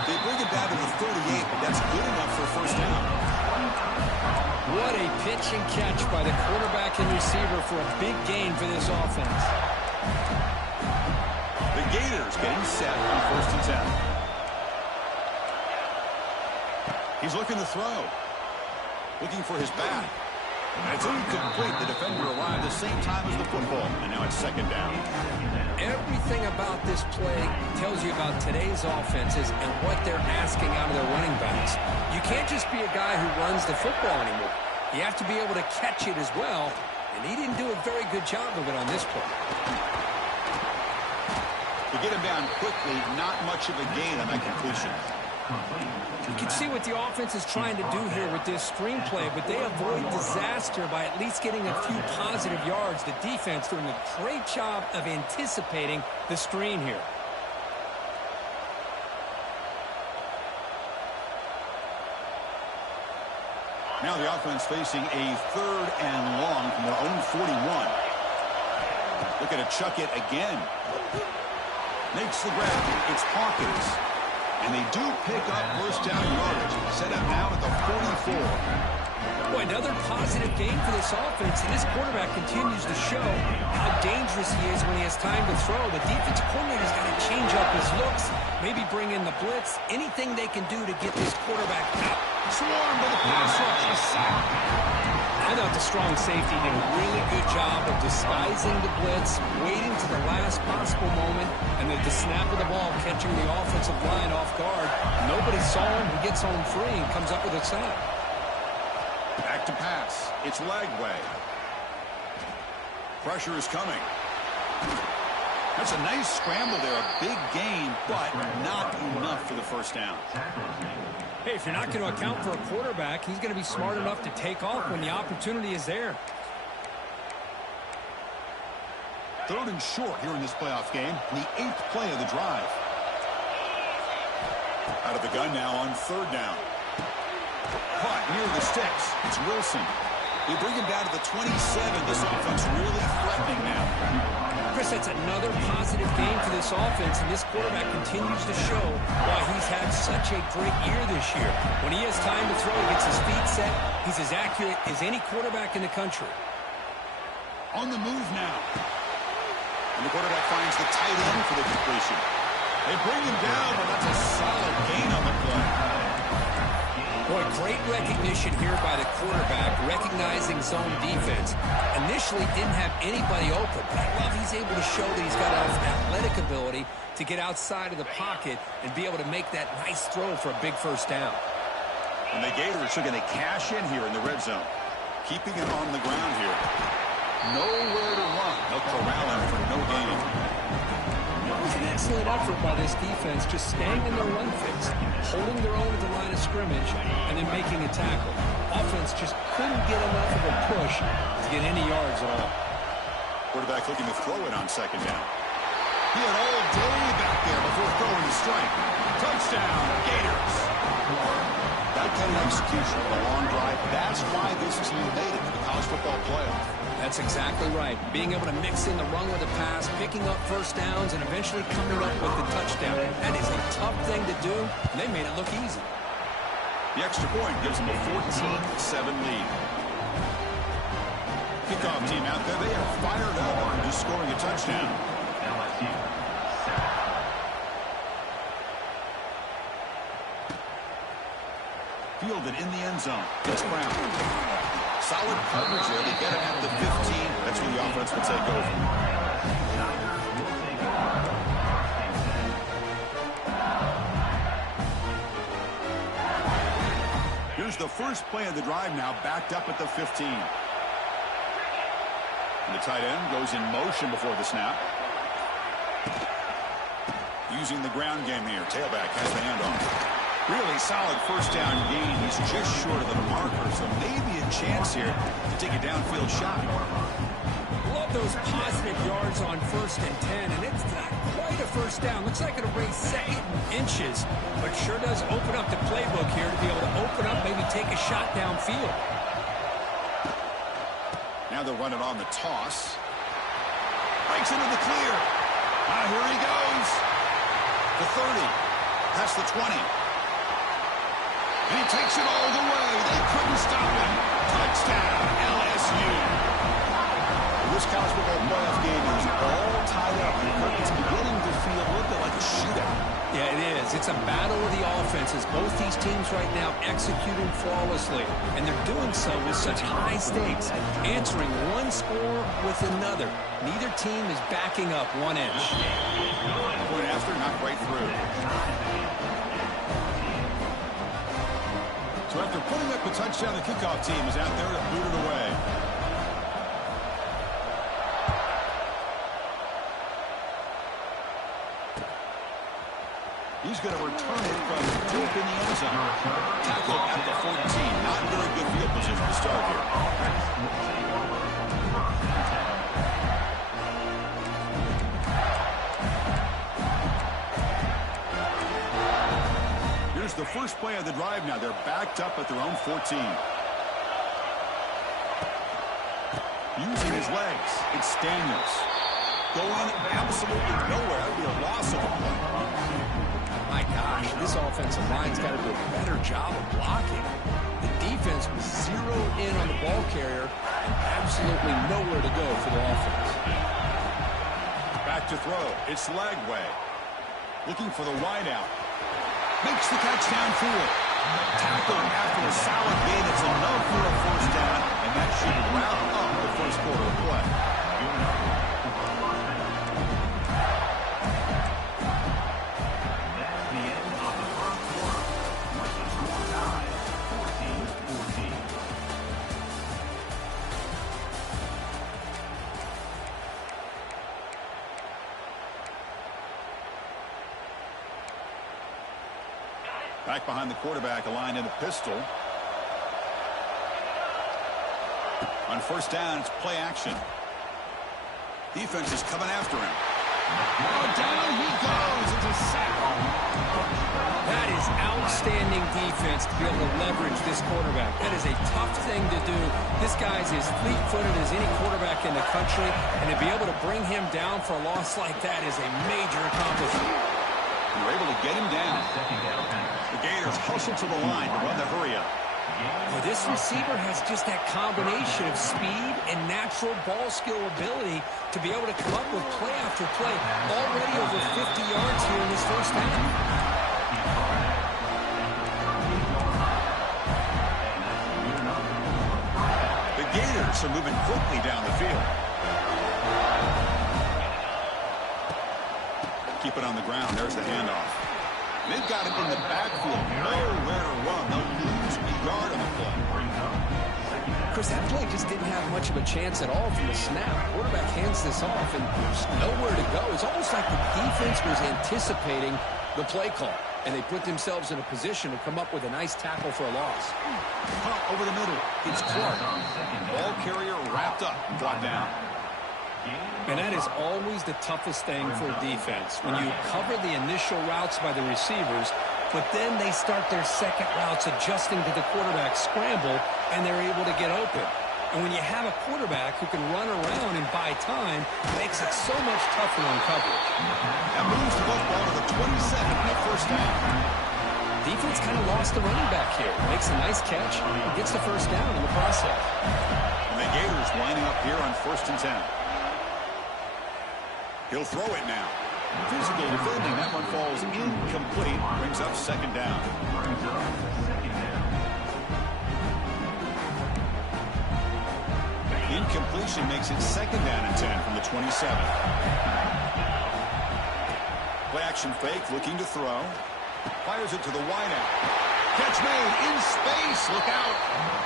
They bring it down to the 38, but that's good enough for first down. What a pitch and catch by the quarterback and receiver for a big gain for this offense. The Gators getting set on first and 10. He's looking to throw. Looking for his back. And it's incomplete. The defender arrived the same time as the football. And now it's second down. Everything about this play tells you about today's offenses and what they're asking out of their running backs. You can't just be a guy who runs the football anymore. You have to be able to catch it as well. And he didn't do a very good job of it on this play. To get him down quickly, not much of a gain on that completion. You can see what the offense is trying to do here with this screenplay, but they avoid disaster by at least getting a few positive yards. The defense doing a great job of anticipating the screen here. Now the offense facing a 3rd and long from their own 41. Looking to chuck it again. Makes the grab. It's Hawkins. And they do pick up first down yardage. Set up now at the 44. Boy, another positive game for this offense, and this quarterback continues to show how dangerous he is when he has time to throw. The defensive coordinator's got to change up his looks, maybe bring in the blitz, anything they can do to get this quarterback out. Swarm to the pass rush. A sack. I thought the strong safety did a really good job of disguising the blitz, waiting to the last possible moment, and at the snap of the ball, catching the offensive line off guard. Nobody saw him. He gets home free and comes up with a sack. Back to pass. It's Lagway. Pressure is coming. That's a nice scramble there. A big gain, but not enough for the first down. Hey, if you're not going to account for a quarterback, he's going to be smart enough to take off when the opportunity is there. 3rd and short here in this playoff game. The 8th play of the drive. Out of the gun now on 3rd down. Caught near the sticks. It's Wilson. They bring him down to the 27. This offense really threatening now. Chris, that's another positive game for this offense, and this quarterback continues to show why he's had such a great year this year. When he has time to throw, he gets his feet set. He's as accurate as any quarterback in the country. On the move now. And the quarterback finds the tight end for the completion. They bring him down, but that's a solid gain on the play. Boy, great recognition here by the quarterback, recognizing zone defense. Initially didn't have anybody open, but I love he's able to show that he's got enough athletic ability to get outside of the pocket and be able to make that nice throw for a big first down. And the Gators are going to cash in here in the red zone. Keeping it on the ground here. Nowhere to run. They'll corral him for no gain. It was an excellent effort by this defense, just staying in their run fix, holding their own at the line of scrimmage, and then making a tackle. Offense just couldn't get enough of a push to get any yards at all. Quarterback looking to throw it on 2nd down. He had all day back there before throwing the strike. Touchdown, Gators. That kind of execution of a long drive, that's why this team made it to the college football playoff. That's exactly right. Being able to mix in the run with the pass, picking up first downs, and eventually coming up with the touchdown. That is a tough thing to do, and they made it look easy. The extra point gives them a 14-7 lead. Kickoff team out there. They are fired up on just scoring a touchdown. LSU. Fielded in the end zone. It's Brown. Solid coverage there. They get it at the 15. That's where the offense will take over. Here's the first play of the drive now, backed up at the 15. And the tight end goes in motion before the snap. Using the ground game here. Tailback has the handoff. Really solid first down gain. He's just short of the marker, so maybe a chance here to take a downfield shot. Love those positive yards on 1st and 10, and it's not quite a first down. Looks like it'll raise 2nd and inches, but sure does open up the playbook here to be able to open up, maybe take a shot downfield. Now they'll run it on the toss. Breaks into the clear. Here he goes. The 30. That's the 20. And he takes it all the way. They couldn't stop him. Touchdown, LSU. This college football playoff game is all tied up. It's beginning to feel a little bit like a shootout. Yeah, it is. It's a battle of the offenses. Both these teams right now executing flawlessly, and they're doing so with such high stakes, answering one score with another. Neither team is backing up 1 inch. Point after, not right through. So after putting up a touchdown, the kickoff team is out there to boot it away. He's going to return it from deep in the end zone. Tackle at the 14. Not very good field position to start here. Here's the first play of the drive now. They're backed up at their own 14. Using his legs, it's Daniels. going absolutely nowhere. That would be a loss of a play. My gosh, this offensive line's got to do a better job of blocking. The defense was zeroed in on the ball carrier and absolutely nowhere to go for the offense. Back to throw. It's Lagway. Looking for the wideout. Makes the catch downfield. Tackle after a solid gain. It's enough for a first down, and that should wrap up the first quarter of play. That's the end of the first quarter, with the score tied 14-14. Back behind the quarterback, aligned in a pistol. On first down, it's play action. Defense is coming after him. Oh, down he goes. It's a sack. That is outstanding defense to be able to leverage this quarterback. That is a tough thing to do. This guy's as fleet-footed as any quarterback in the country, and to be able to bring him down for a loss like that is a major accomplishment. You're able to get him down. The Gators hustle to the line to run the hurry-up. Well, this receiver has just that combination of speed and natural ball skill ability to be able to come up with play after play. Already over 50 yards here in this first half. The Gators are moving quickly down the field. Keep it on the ground. There's the handoff. They've got him in the backfield. Nowhere to run. They'll lose a yard on the play. Chris, that play just didn't have much of a chance at all from the snap. Quarterback hands this off, and there's nowhere to go. It's almost like the defense was anticipating the play call, and they put themselves in a position to come up with a nice tackle for a loss. Pump over the middle. It's Clark. Ball carrier wrapped up and brought down. And that is always the toughest thing for a defense. When you cover the initial routes by the receivers, but then they start their second routes adjusting to the quarterback scramble, and they're able to get open. And when you have a quarterback who can run around and buy time, it makes it so much tougher on coverage. That moves the football to the 27 on the first down. Defense kind of lost the running back here. Makes a nice catch and gets the first down in the process. And the Gators lining up here on 1st and 10. He'll throw it now. Physical defending. That one falls incomplete. Brings up second down. Incompletion makes it second down and 10 from the 27. Play action fake, looking to throw. Fires it to the wideout. Catch made in space. Look out.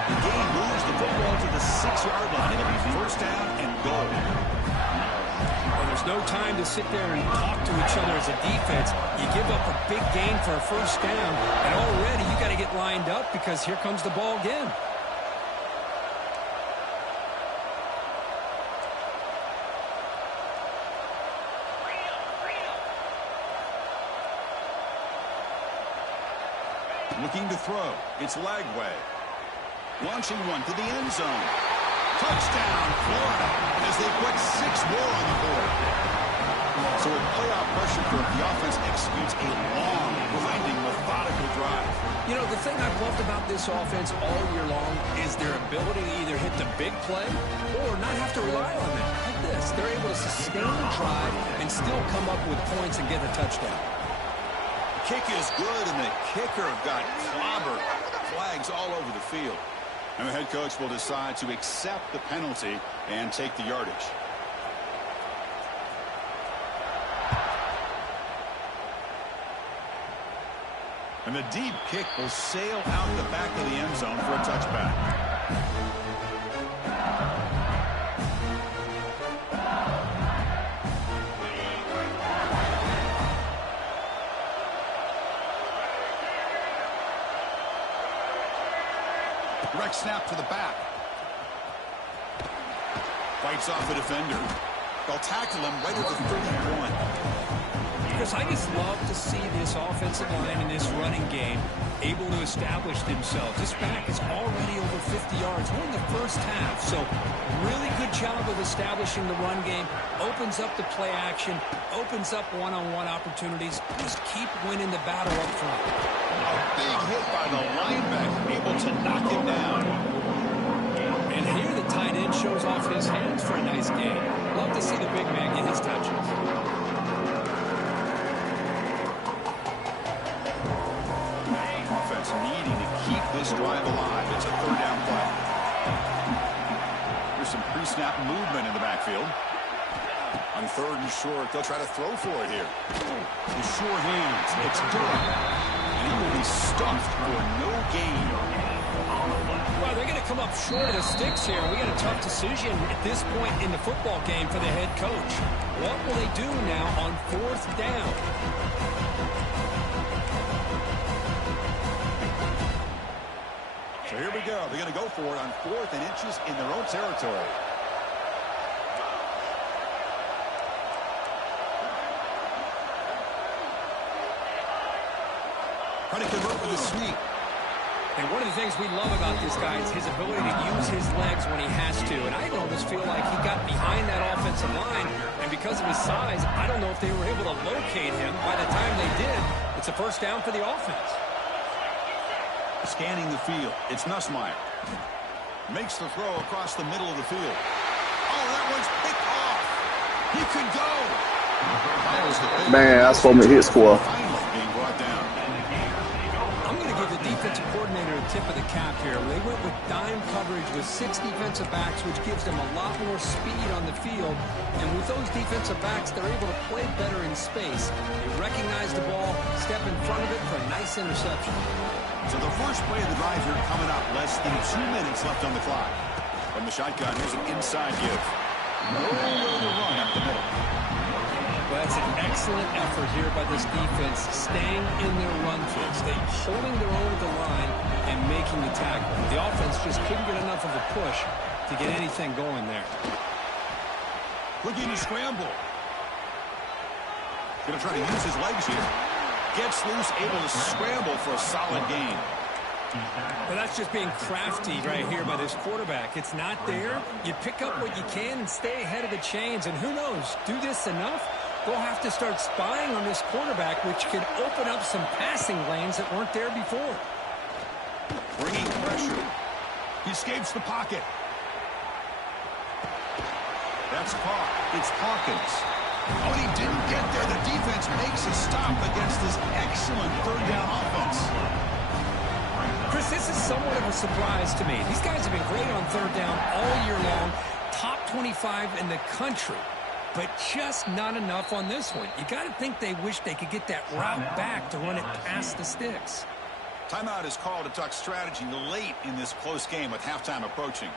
The game moves the football to the 6-yard line. It'll be first down and goal. Well, there's no time to sit there and talk to each other as a defense. You give up a big gain for a first down, and already you got to get lined up because here comes the ball again. Looking to throw. It's Lagway. Launching one to the end zone. Touchdown, Florida, as they put 6 more on the board. So with playoff pressure for the offense executes a long, grinding, methodical drive. You know, the thing I've loved about this offense all year long is their ability to either hit the big play or not have to rely on that. Like this, they're able to sustain the drive and still come up with points and get a touchdown. Kick is good, and the kicker got clobbered. Flags all over the field. And the head coach will decide to accept the penalty and take the yardage. And the deep kick will sail out the back of the end zone for a touchback. Direct snap to the back. Fights off the defender. They'll tackle him right at the 31. Because I just love to see this offensive line in this running game able to establish themselves. This back is already over 50 yards. We're in the first half, so really good job of establishing the run game. Opens up the play action, opens up one-on-one opportunities. Just keep winning the battle up front. A big hit by the linebacker, able to knock him down. And here the tight end shows off his hands for a nice game. Love to see the big man get his touches. Needing to keep this drive alive. It's a third down play. There's some pre-snap movement in the backfield. On third and short, they'll try to throw for it here. The sure hands. It's Durham. And he will be stuffed for no gain. Well, they're going to come up short of the sticks here. We got a tough decision at this point in the football game for the head coach. What will they do now on fourth down? So here we go. They're going to go for it on 4th and inches in their own territory. Trying to convert with a sweep. And one of the things we love about this guy is his ability to use his legs when he has to. And I almost feel like he got behind that offensive line, and because of his size, I don't know if they were able to locate him. By the time they did, it's a first down for the offense. Scanning the field. It's Nussmeier. Makes the throw across the middle of the field. Oh, that one's picked off. He could go. Man, that's from the hit score. Finally being brought down. I'm going to give the defensive coordinator a tip of the cap here. They went with dime coverage with 6 defensive backs, which gives them a lot more speed on the field. And with those defensive backs, they're able to play better in space. They recognize the ball, step in front of it for a nice interception. So the first play of the drive here coming up. Less than 2 minutes left on the clock. From the shotgun, here's an inside give. Nowhere to run up the middle. Well, that's an excellent effort here by this defense, staying in their run field, staying holding their own at the line and making the tackle. The offense just couldn't get enough of a push to get anything going there. Looking to scramble. Going to try to use his legs here. Gets loose, able to scramble for a solid gain. Well, that's just being crafty right here by this quarterback. It's not there. You pick up what you can and stay ahead of the chains. And who knows, do this enough, they'll have to start spying on this quarterback, which could open up some passing lanes that weren't there before. Bringing pressure. He escapes the pocket. That's caught. It's Hawkins. Oh, and he didn't get there. The defense makes a stop against this excellent third down offense. Chris, this is somewhat of a surprise to me. These guys have been great on third down all year long, top 25 in the country, but just not enough on this one. You got to think they wish they could get that route back to run it past the sticks. Timeout is called to talk strategy late in this close game with halftime approaching.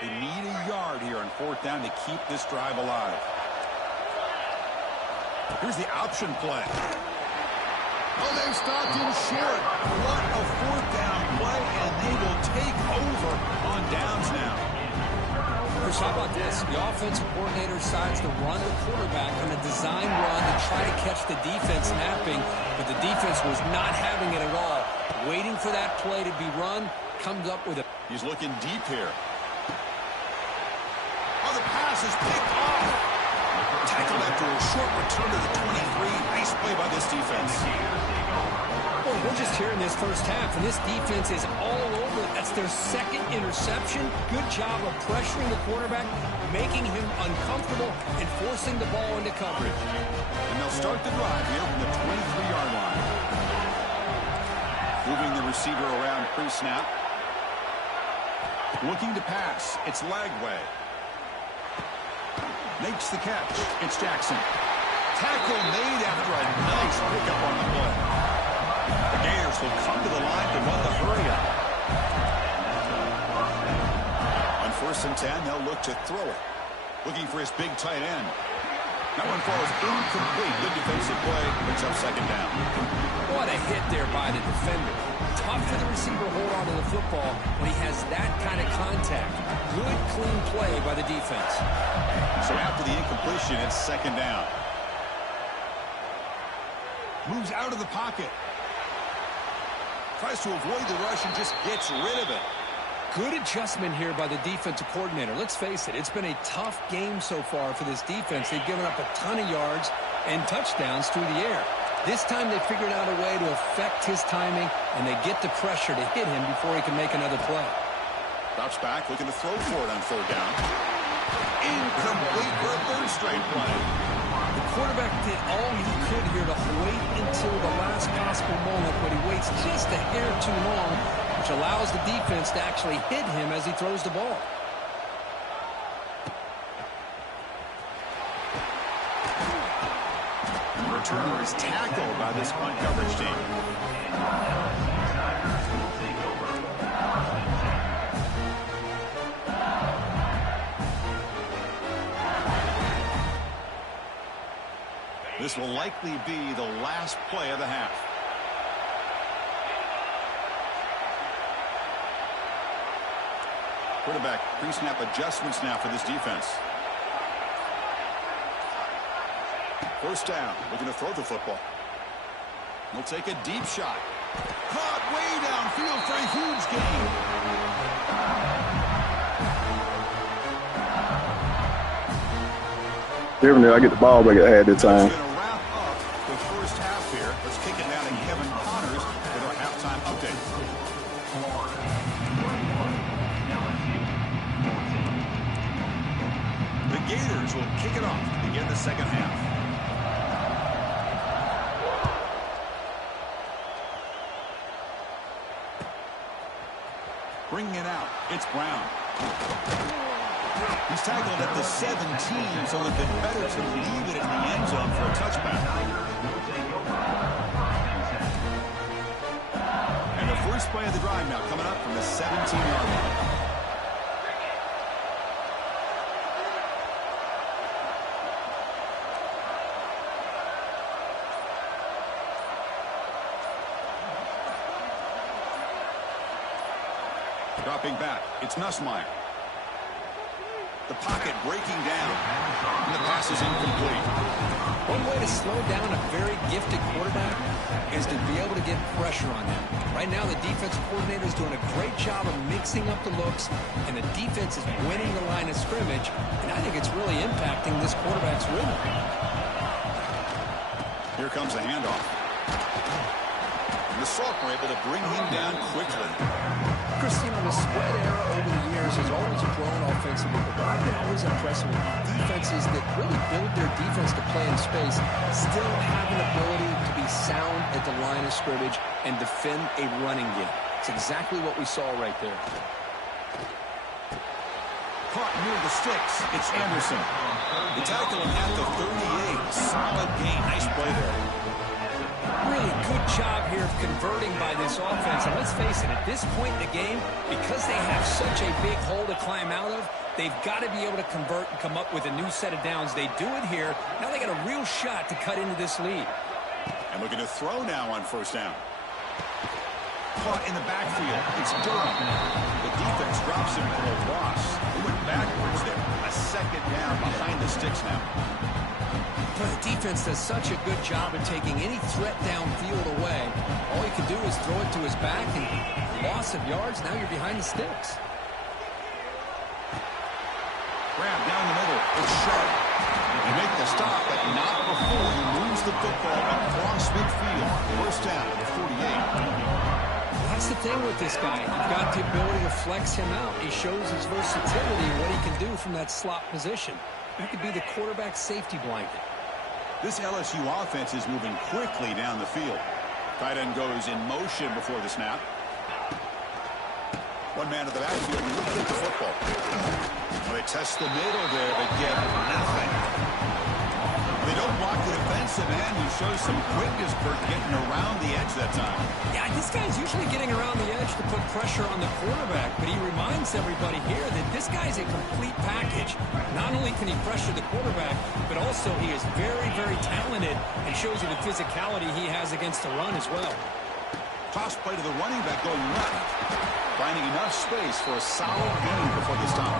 They need a yard here on fourth down to keep this drive alive. Here's the option play. Oh, they stopped him short. What a fourth down play, and they will take over on downs now. Chris, how about this? The offensive coordinator decides to run the quarterback on a design run to try to catch the defense napping, but the defense was not having it at all. Waiting for that play to be run, comes up with a... He's looking deep here. Oh, the pass is picked off. Tackled after a short return to the 23. Nice play by this defense. Well, we're just here in this first half, and this defense is all over. That's their second interception. Good job of pressuring the quarterback, making him uncomfortable, and forcing the ball into coverage. And they'll start the drive here from the 23-yard line. Moving the receiver around pre-snap. Looking to pass. It's Lagway. Makes the catch. It's Jackson. Tackle made after a nice pickup on the play. The Gators will come to the line to run the hurry-up. On 1st and 10, they'll look to throw it. Looking for his big tight end. That one falls incomplete. Good defensive play. Picks up second down. What a hit there by the defender. Tough for the receiver to hold on to the football when he has that kind of contact. Good, clean play by the defense. So after the incompletion, it's second down. Moves out of the pocket. Tries to avoid the rush and just gets rid of it. Good adjustment here by the defensive coordinator. Let's face it, it's been a tough game so far for this defense. They've given up a ton of yards and touchdowns through the air. This time they figured out a way to affect his timing, and they get the pressure to hit him before he can make another play. Drops back, looking to throw for it on third down. Incomplete for a third straight play. The quarterback did all he could here to wait until the last possible moment, but he waits just a hair too long, which allows the defense to actually hit him as he throws the ball. The returner is tackled by this punt coverage team. This will likely be the last play of the half. Quarterback pre-snap adjustments now for this defense. First down, looking to throw the football. He'll take a deep shot. Caught way downfield for a huge gain. Definitely, I get the ball back at that time. We're going to wrap up the first half here. Let's kick it down to Kevin Connors with our halftime update. The Gators will kick it off to begin the second half. Bringing it out, it's Brown. He's tackled at the 17, so a bit better to leave it in the end zone for a touchback. And the first play of the drive now coming up from the 17-yard line. Dropping back, it's Nussmeier. The pocket breaking down, and the pass is incomplete. One way to slow down a very gifted quarterback is to be able to get pressure on him. Right now, the defensive coordinator is doing a great job of mixing up the looks, and the defense is winning the line of scrimmage, and I think it's really impacting this quarterback's rhythm. Here comes the handoff. And the Salk were able to bring him down quickly. Christine, the spread era over the years has always grown offensively, but I've been always impressed with defenses that really build their defense to play in space, still have an ability to be sound at the line of scrimmage and defend a running game. It's exactly what we saw right there. Caught near the sticks. It's Anderson. The tackle at the 38. Solid gain. Nice play there. Really good job here of converting by this offense. And let's face it, at this point in the game, because they have such a big hole to climb out of, they've got to be able to convert and come up with a new set of downs. They do it here. Now they got a real shot to cut into this lead. And looking to throw now on first down. Caught in the backfield. It's Durham. The defense drops him for a loss. He went backwards there. A second down behind the sticks now. But the defense does such a good job of taking any threat downfield away. All he can do is throw it to his back, and loss of yards, now you're behind the sticks. Grab down the middle. It's Sharp. They make the stop, but not before he moves the football across midfield. First down at the 48. That's the thing with this guy. You've got the ability to flex him out. He shows his versatility and what he can do from that slot position. He could be the quarterback safety blanket. This LSU offense is moving quickly down the field. Tight end goes in motion before the snap. One man at the backfield and look at the football. Well, they test the middle there, but get nothing. The They don't block the defensive end. He shows some quickness for getting around the edge that time. Yeah, this guy's usually getting around the edge to put pressure on the quarterback, but he reminds everybody here that this guy's a complete package. Not only can he pressure the quarterback, but also he is very, very talented and shows you the physicality he has against the run as well. Toss play to the running back going left. Finding enough space for a solid gain before the stop.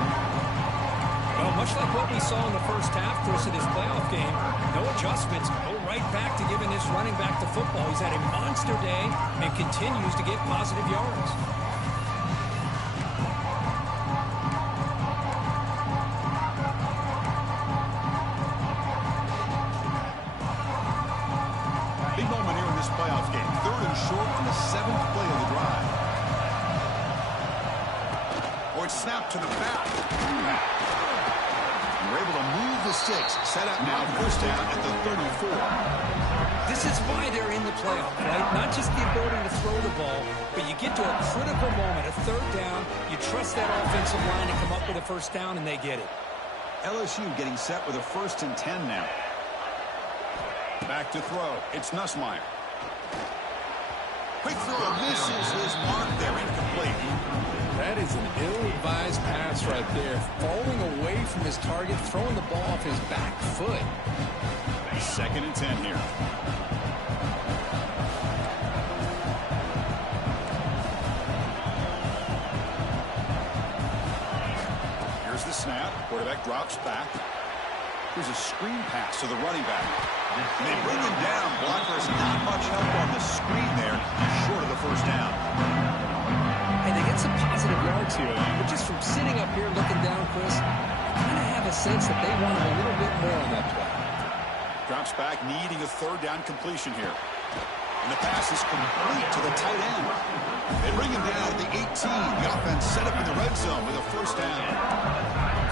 Well, much like what we saw in the first half, Chris, of this playoff game, no adjustments, go right back to giving this running back the football. He's had a monster day and continues to get positive yards. Big moment here in this playoff game. 3rd and short on the 7th play of the drive. Or it's snapped to the back. We're able to move the sticks. Set up now, first down at the 34. This is why they're in the playoff, right? Not just the ability to throw the ball, but you get to a critical moment, a 3rd down. You trust that offensive line to come up with a first down, and they get it. LSU getting set with a 1st and 10 now. Back to throw. It's Nussmeier. Quick throw misses his mark there, incomplete. That is an ill-advised pass right there. Falling away from his target, throwing the ball off his back foot. 2nd and 10 here. Here's the snap. Quarterback drops back. Here's a screen pass to the running back. And they bring him down. Blockers not much help on the screen there. Short of the first down. Hey, they get some positive yards here, but just from sitting up here looking down, Chris, I kind of have a sense that they wanted a little bit more on that play. Drops back, needing a 3rd down completion here. And the pass is complete to the tight end. They bring him down at the 18. The offense set up in the red zone with a first down.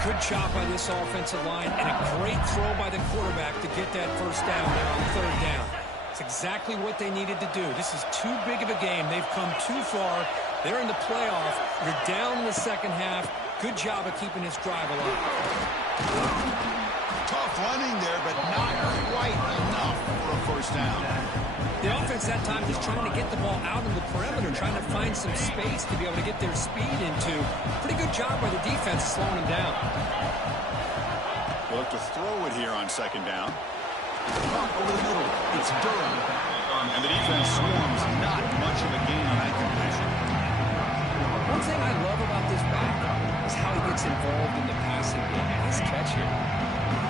Good job by this offensive line and a great throw by the quarterback to get that first down there on 3rd down. It's exactly what they needed to do. This is too big of a game. They've come too far. They're in the playoff. You're down in the second half. Good job of keeping this drive alive. Tough running there, but not quite enough for a first down. The offense that time was trying to get the ball out of the perimeter, trying to find some space to be able to get their speed into. Pretty good job by the defense slowing them down. We'll look to throw it here on 2nd down. Over the middle, it's Durham. And the defense swarms, not much of a gain on that completion. One thing I love about this back is how he gets involved in the passing game. Nice catch here.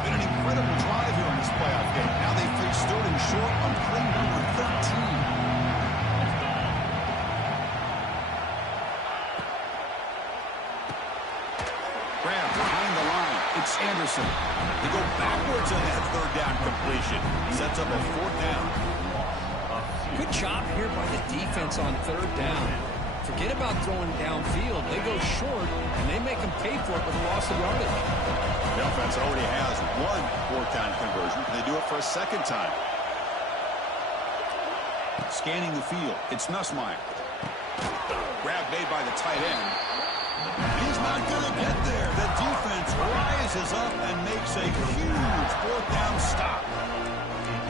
Been an incredible drive here in this playoff game. Now they face 3rd and short on play number 13. Graham behind the line. It's Anderson. They go backwards on that 3rd down completion. Sets up a 4th down. Good job here by the defense on 3rd down. Forget about throwing downfield. They go short, and they make them pay for it with a loss of yardage. The offense already has 1 4th down conversion. Can they do it for a 2nd time? Scanning the field. It's Nussmeier. Grab made by the tight end. He's not going to get there. The defense rises up and makes a huge 4th down stop.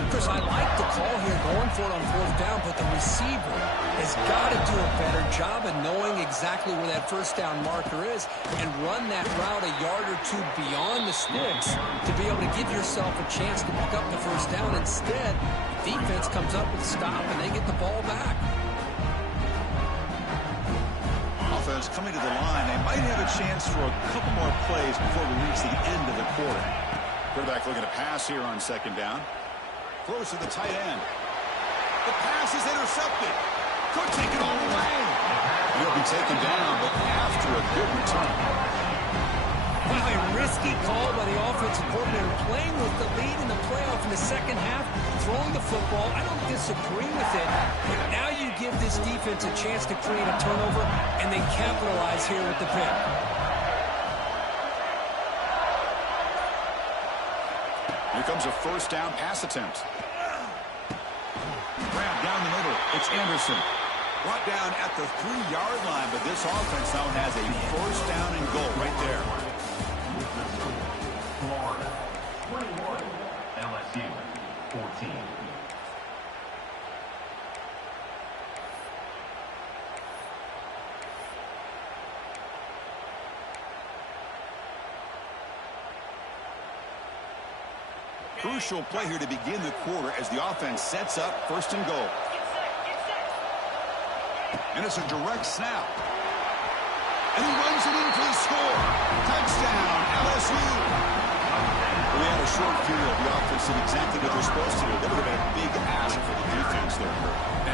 Chris, I like the call here going for it on 4th down, but the receiver has got to do a better job of knowing exactly where that first down marker is and run that route a yard or 2 beyond the sticks to be able to give yourself a chance to pick up the first down. Instead, the defense comes up with a stop and they get the ball back. Offense coming to the line. They might have a chance for a couple more plays before we reach the end of the quarter. Quarterback looking to pass here on 2nd down. Throws to the tight end. The pass is intercepted. Could take it all the way. He'll be taken down, but after a good return. Wow, a risky call by the offensive coordinator, playing with the lead in the playoff in the second half, throwing the football. I don't disagree with it, but now you give this defense a chance to create a turnover, and they capitalize here with the pick. Here comes a first down pass attempt. Grab down the middle. It's Anderson. Brought down at the 3-yard line, but this offense now has a first down and goal right there. Florida, 21, LSU. Crucial play here to begin the quarter as the offense sets up first and goal. And it's a direct snap. And he runs it in for the score. Touchdown, LSU. We had a short field. The offense did exactly what they're supposed to do. That would have been a big ask for the defense there.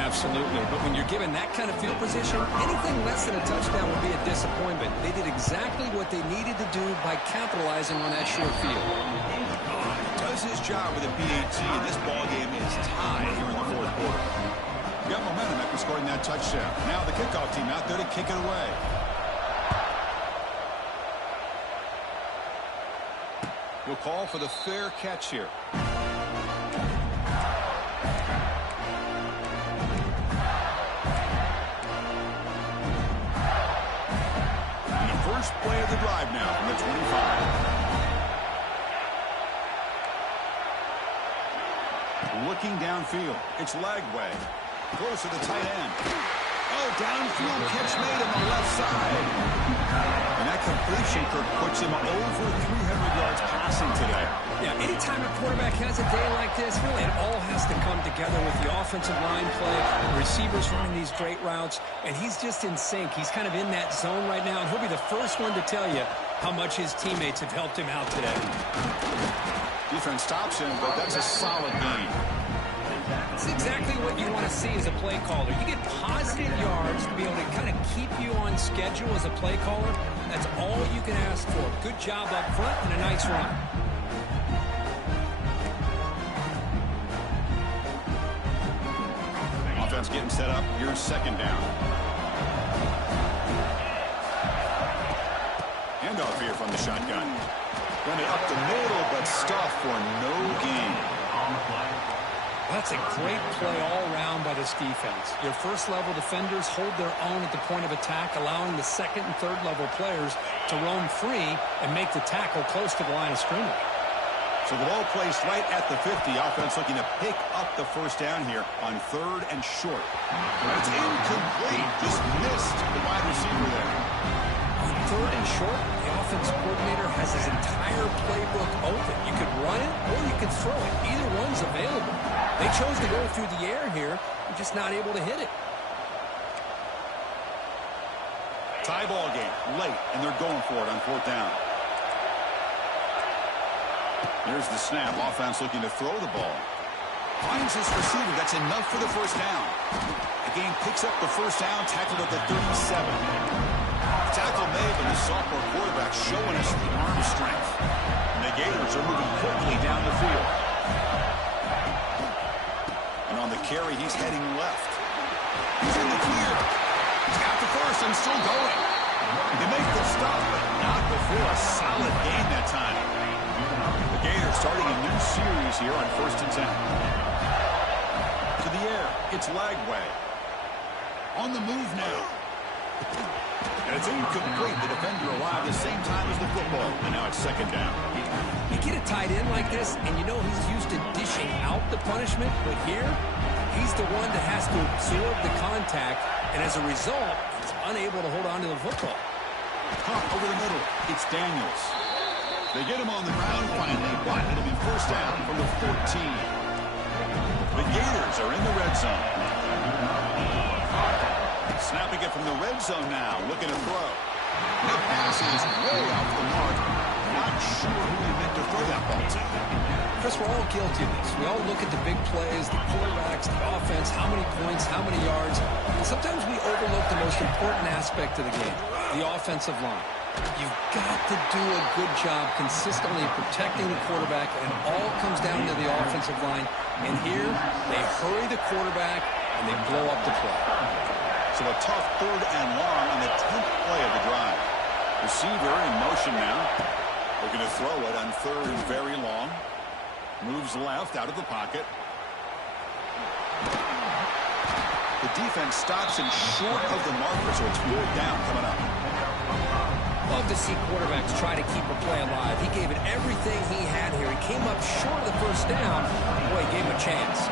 Absolutely. But when you're given that kind of field position, anything less than a touchdown would be a disappointment. They did exactly what they needed to do by capitalizing on that short field. Does his job with a BAT, and this ball game is tied here in the fourth quarter. Got momentum after scoring that touchdown. Now the kickoff team out there to kick it away. We'll call for the fair catch here. And the first play of the drive now from the 25. Looking downfield. It's Lagway. Close to the tight end. Oh, downfield catch made on the left side. And that completion, Kirk, puts him over 300 yards passing today. Yeah, anytime a quarterback has a day like this, really it all has to come together with the offensive line play, the receivers running these great routes, and he's just in sync. He's kind of in that zone right now, and he'll be the first one to tell you how much his teammates have helped him out today. Defense stops him, but that's a solid gain. It's exactly what you want to see as a play caller. You get positive yards to be able to kind of keep you on schedule as a play caller. That's all you can ask for. Good job up front and a nice run. Offense getting set up. Here's second down. Handoff here from the shotgun. Run it up the middle, but stuffed for no gain. That's a great play all around by this defense. Your first-level defenders hold their own at the point of attack, allowing the second and third-level players to roam free and make the tackle close to the line of scrimmage. So the ball placed right at the 50. Offense looking to pick up the first down here on third and short. It's incomplete. Just missed the wide receiver there. On third and short, the offensive coordinator has his entire playbook open. You could run it or you could throw it. Either one's available. They chose to go through the air here. They're just not able to hit it. Tie ball game late, and they're going for it on fourth down. Here's the snap. Offense looking to throw the ball. Finds his receiver. That's enough for the first down. The game picks up the first down, tackled at the 37. Tackle made, but the sophomore quarterback showing us the arm strength. And the Gators are moving quickly down the field. And on the carry, he's heading left. He's in the clear. He's got the first and still going. They make the stop, but not before a solid gain that time. The Gators starting a new series here on 1st and 10. To the air, it's Lagway. On the move now. And it's incomplete. The defender arrived the same time as the football. And now it's second down. You get a tight end like this, and you know he's used to dishing out the punishment, but here, he's the one that has to absorb the contact, and as a result, he's unable to hold on to the football. Caught over the middle. It's Daniels. They get him on the ground finally, but it'll be first down from the 14. The Gators are in the red zone. Snapping it from the red zone now, looking to throw. The pass is way off the mark. Not sure who he meant to throw that ball to. Chris, we're all guilty of this. We all look at the big plays, the quarterbacks, the offense, how many points, how many yards. And sometimes we overlook the most important aspect of the game, the offensive line. You've got to do a good job consistently protecting the quarterback, and it all comes down to the offensive line. And here, they hurry the quarterback, and they blow up the play. So a tough third and long on the 10th play of the drive. Receiver in motion now. Looking to throw it on third and very long. Moves left out of the pocket. The defense stops him short of the marker, so it's fourth down coming up. Love to see quarterbacks try to keep a play alive. He gave it everything he had here. He came up short of the first down. Boy, he gave him a chance.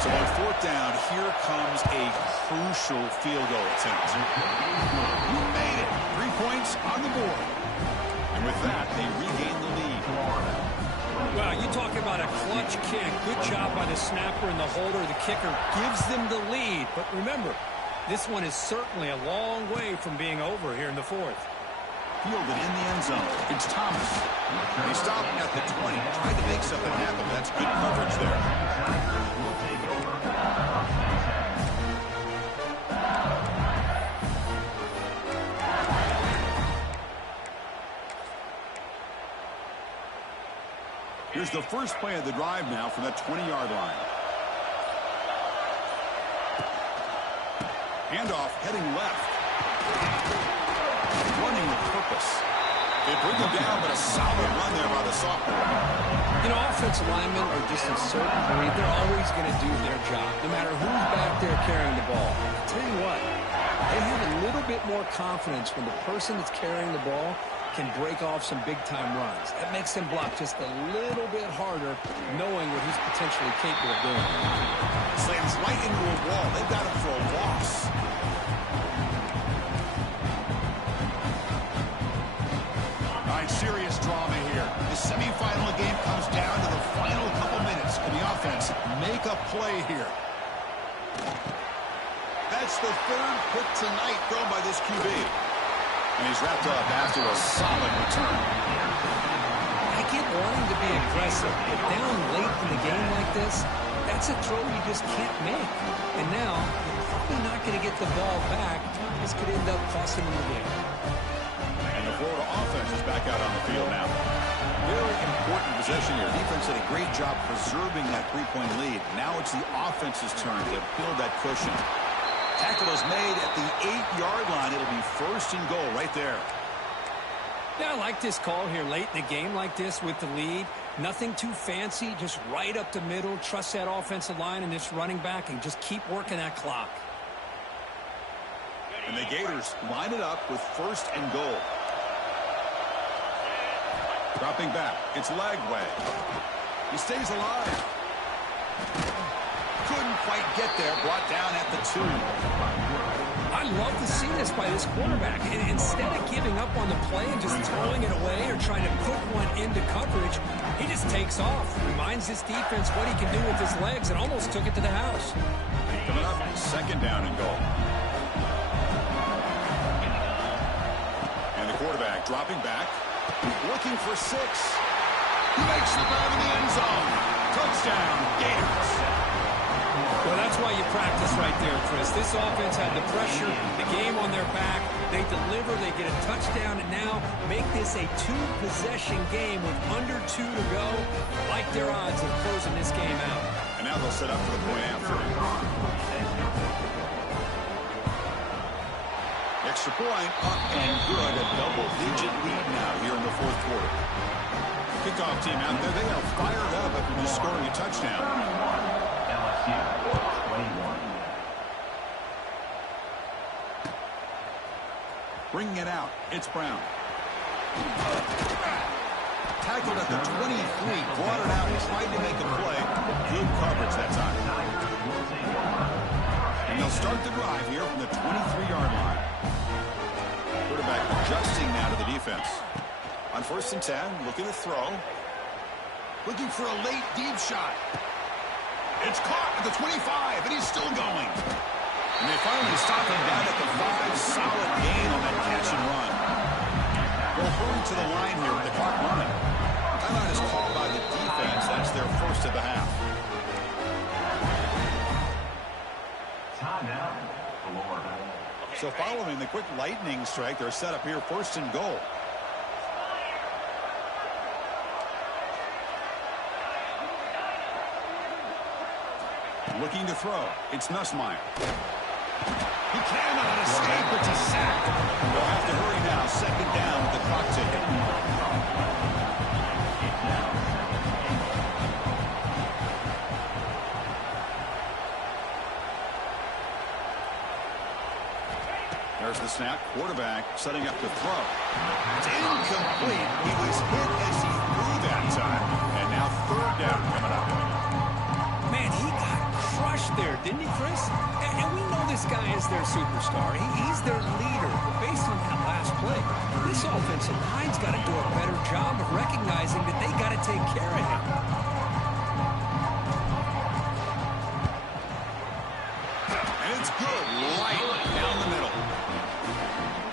So on fourth down, here comes a crucial field goal attempt. You made it. 3 points on the board. And with that, they regain the lead. Well, you talk about got a clutch kick. Good job by the snapper and the holder. The kicker gives them the lead. But remember, this one is certainly a long way from being over here in the fourth. Fielded in the end zone. It's Thomas. He stopped at the 20. Tried to make something happen. That's good coverage there. Here's the first play of the drive now from that 20-yard line. Handoff heading left. Running with purpose. They bring him down, but a solid run there by the sophomore. You know, offensive linemen are just a certain breed. They're always going to do their job, no matter who's back there carrying the ball. I'll tell you what, they have a little bit more confidence when the person that's carrying the ball can break off some big-time runs. That makes them block just a little bit harder, knowing what he's potentially capable of doing. Slams right into a wall. They've got him for a loss. All right, serious drama here. The semifinal game comes down to the final couple minutes. Can the offense make a play here? That's the third pick tonight thrown by this QB. And he's wrapped up after a solid return. I get wanting to be aggressive, but down late in the game like this, that's a throw you just can't make. And now, you're probably not going to get the ball back. This could end up costing them the game. And the Florida offense is back out on the field now. Very important possession here. Defense did a great job preserving that three-point lead. Now it's the offense's turn to build that cushion. Tackle is made at the 8-yard line. It'll be first and goal right there. Yeah, I like this call here late in the game like this with the lead. Nothing too fancy, just right up the middle. Trust that offensive line and this running back and just keep working that clock. And the Gators line it up with first and goal. Dropping back. It's Lagway. He stays alive. Couldn't quite get there. Brought down at the 2. I love to see this by this quarterback. Instead of giving up on the play and just throwing it away or trying to put one into coverage, he just takes off. Reminds his defense what he can do with his legs and almost took it to the house. Coming up, second down and goal. And the quarterback dropping back. Looking for 6. He makes the grab in the end zone. Touchdown, Gators. Well, that's why you practice right there, Chris. This offense had the pressure, the game on their back. They deliver, they get a touchdown, and now make this a 2-possession game with under 2 to go. Like their odds of closing this game out. And now they'll set up for the point after. Extra point, up and good. A double-digit lead now here in the fourth quarter. Kickoff team out there, they are fired up after just scoring a touchdown. Bringing it out, it's Brown. Tackled at the 23, brought it out, tried to make a play. Good coverage that time. And they'll start the drive here from the 23-yard line. Quarterback adjusting now to the defense. On 1st and 10, looking to throw. Looking for a late deep shot. It's caught at the 25, and he's still going. And they finally stop him down at the 5. Solid gain on that catch and run. They'll hurry to the line here with the clock running. Timeout is called by the defense. That's their first of the half. Timeout, Florida. So following the quick lightning strike, they're set up here first and goal. Looking to throw. It's Nussmeier. He cannot escape. It's a sack. They'll have to hurry now. Second down with the clock ticking. There's the snap. Quarterback setting up to throw. It's incomplete. He was hit as he threw that time. And now third down coming up. Man, he got crushed there, didn't he, Chris? And we know this guy is their superstar. He's their leader. But based on that last play, this offensive line's got to do a better job of recognizing that they got to take care of him. It's good. Right down the middle.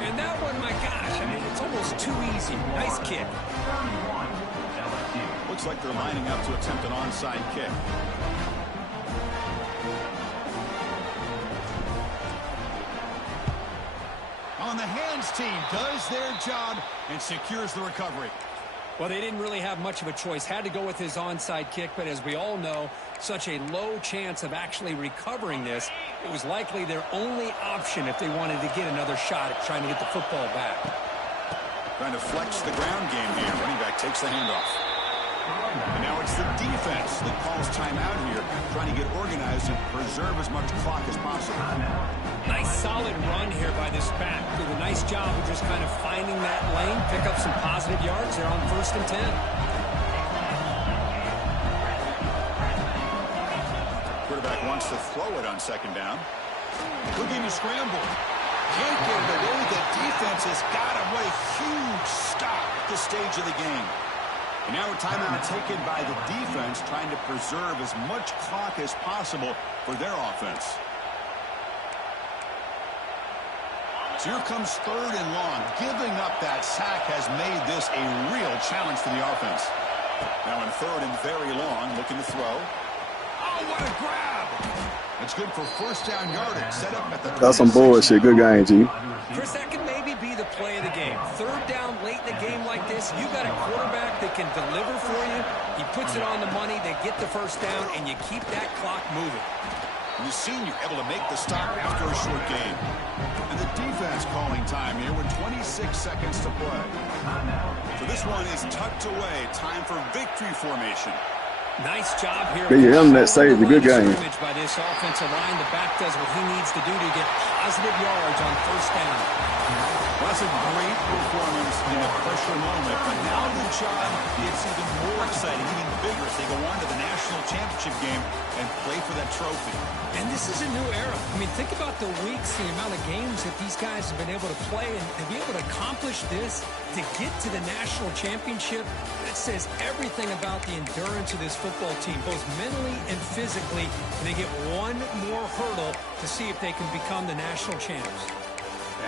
And that one, my gosh, I mean, it's almost too easy. Nice kick. Looks like they're lining up to attempt an onside kick. On the hands team does their job and secures the recovery. Well, they didn't really have much of a choice. Had to go with his onside kick, but as we all know, such a low chance of actually recovering this. It was likely their only option if they wanted to get another shot at trying to get the football back. Trying to flex the ground game here. Running back takes the handoff. And now it's the defense that calls timeout here, trying to get organized and preserve as much clock as possible. Nice solid run here by this back. Did a nice job of just kind of finding that lane, pick up some positive yards there on 1st and 10. Quarterback wants to throw it on 2nd down. Looking to scramble. Can't get it away. The defense has got him. What a huge stop at this stage of the game. And now a timeout taken by the defense, trying to preserve as much clock as possible for their offense. So here comes 3rd and long. Giving up that sack has made this a real challenge for the offense. Now in 3rd and very long, looking to throw. Oh, what a grab! That's good for 1st down yardage. Set up at the That's some bullshit. Good game, G. Chris, that can maybe be the play of the game. 3rd down late in the game like this, you got a quarterback that can deliver for you. He puts it on the money, they get the 1st down, and you keep that clock moving. The senior able to make the stop after a short game. And the defense calling time here with 26 seconds to play. So this one is tucked away. Time for victory formation. Nice job here. Yeah, him that saved a good game. By this offensive line, the back does what he needs to do to get positive yards on 1st down. Well, that's a great performance in a pressure moment, but now the job gets even more exciting, even bigger as they go on to the national championship game and play for that trophy. And this is a new era. I mean, think about the weeks, the amount of games that these guys have been able to play, and to be able to accomplish this, to get to the national championship, that says everything about the endurance of this football team, both mentally and physically. And they get one more hurdle to see if they can become the national champs.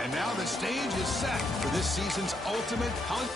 And now the stage is set for this season's ultimate college.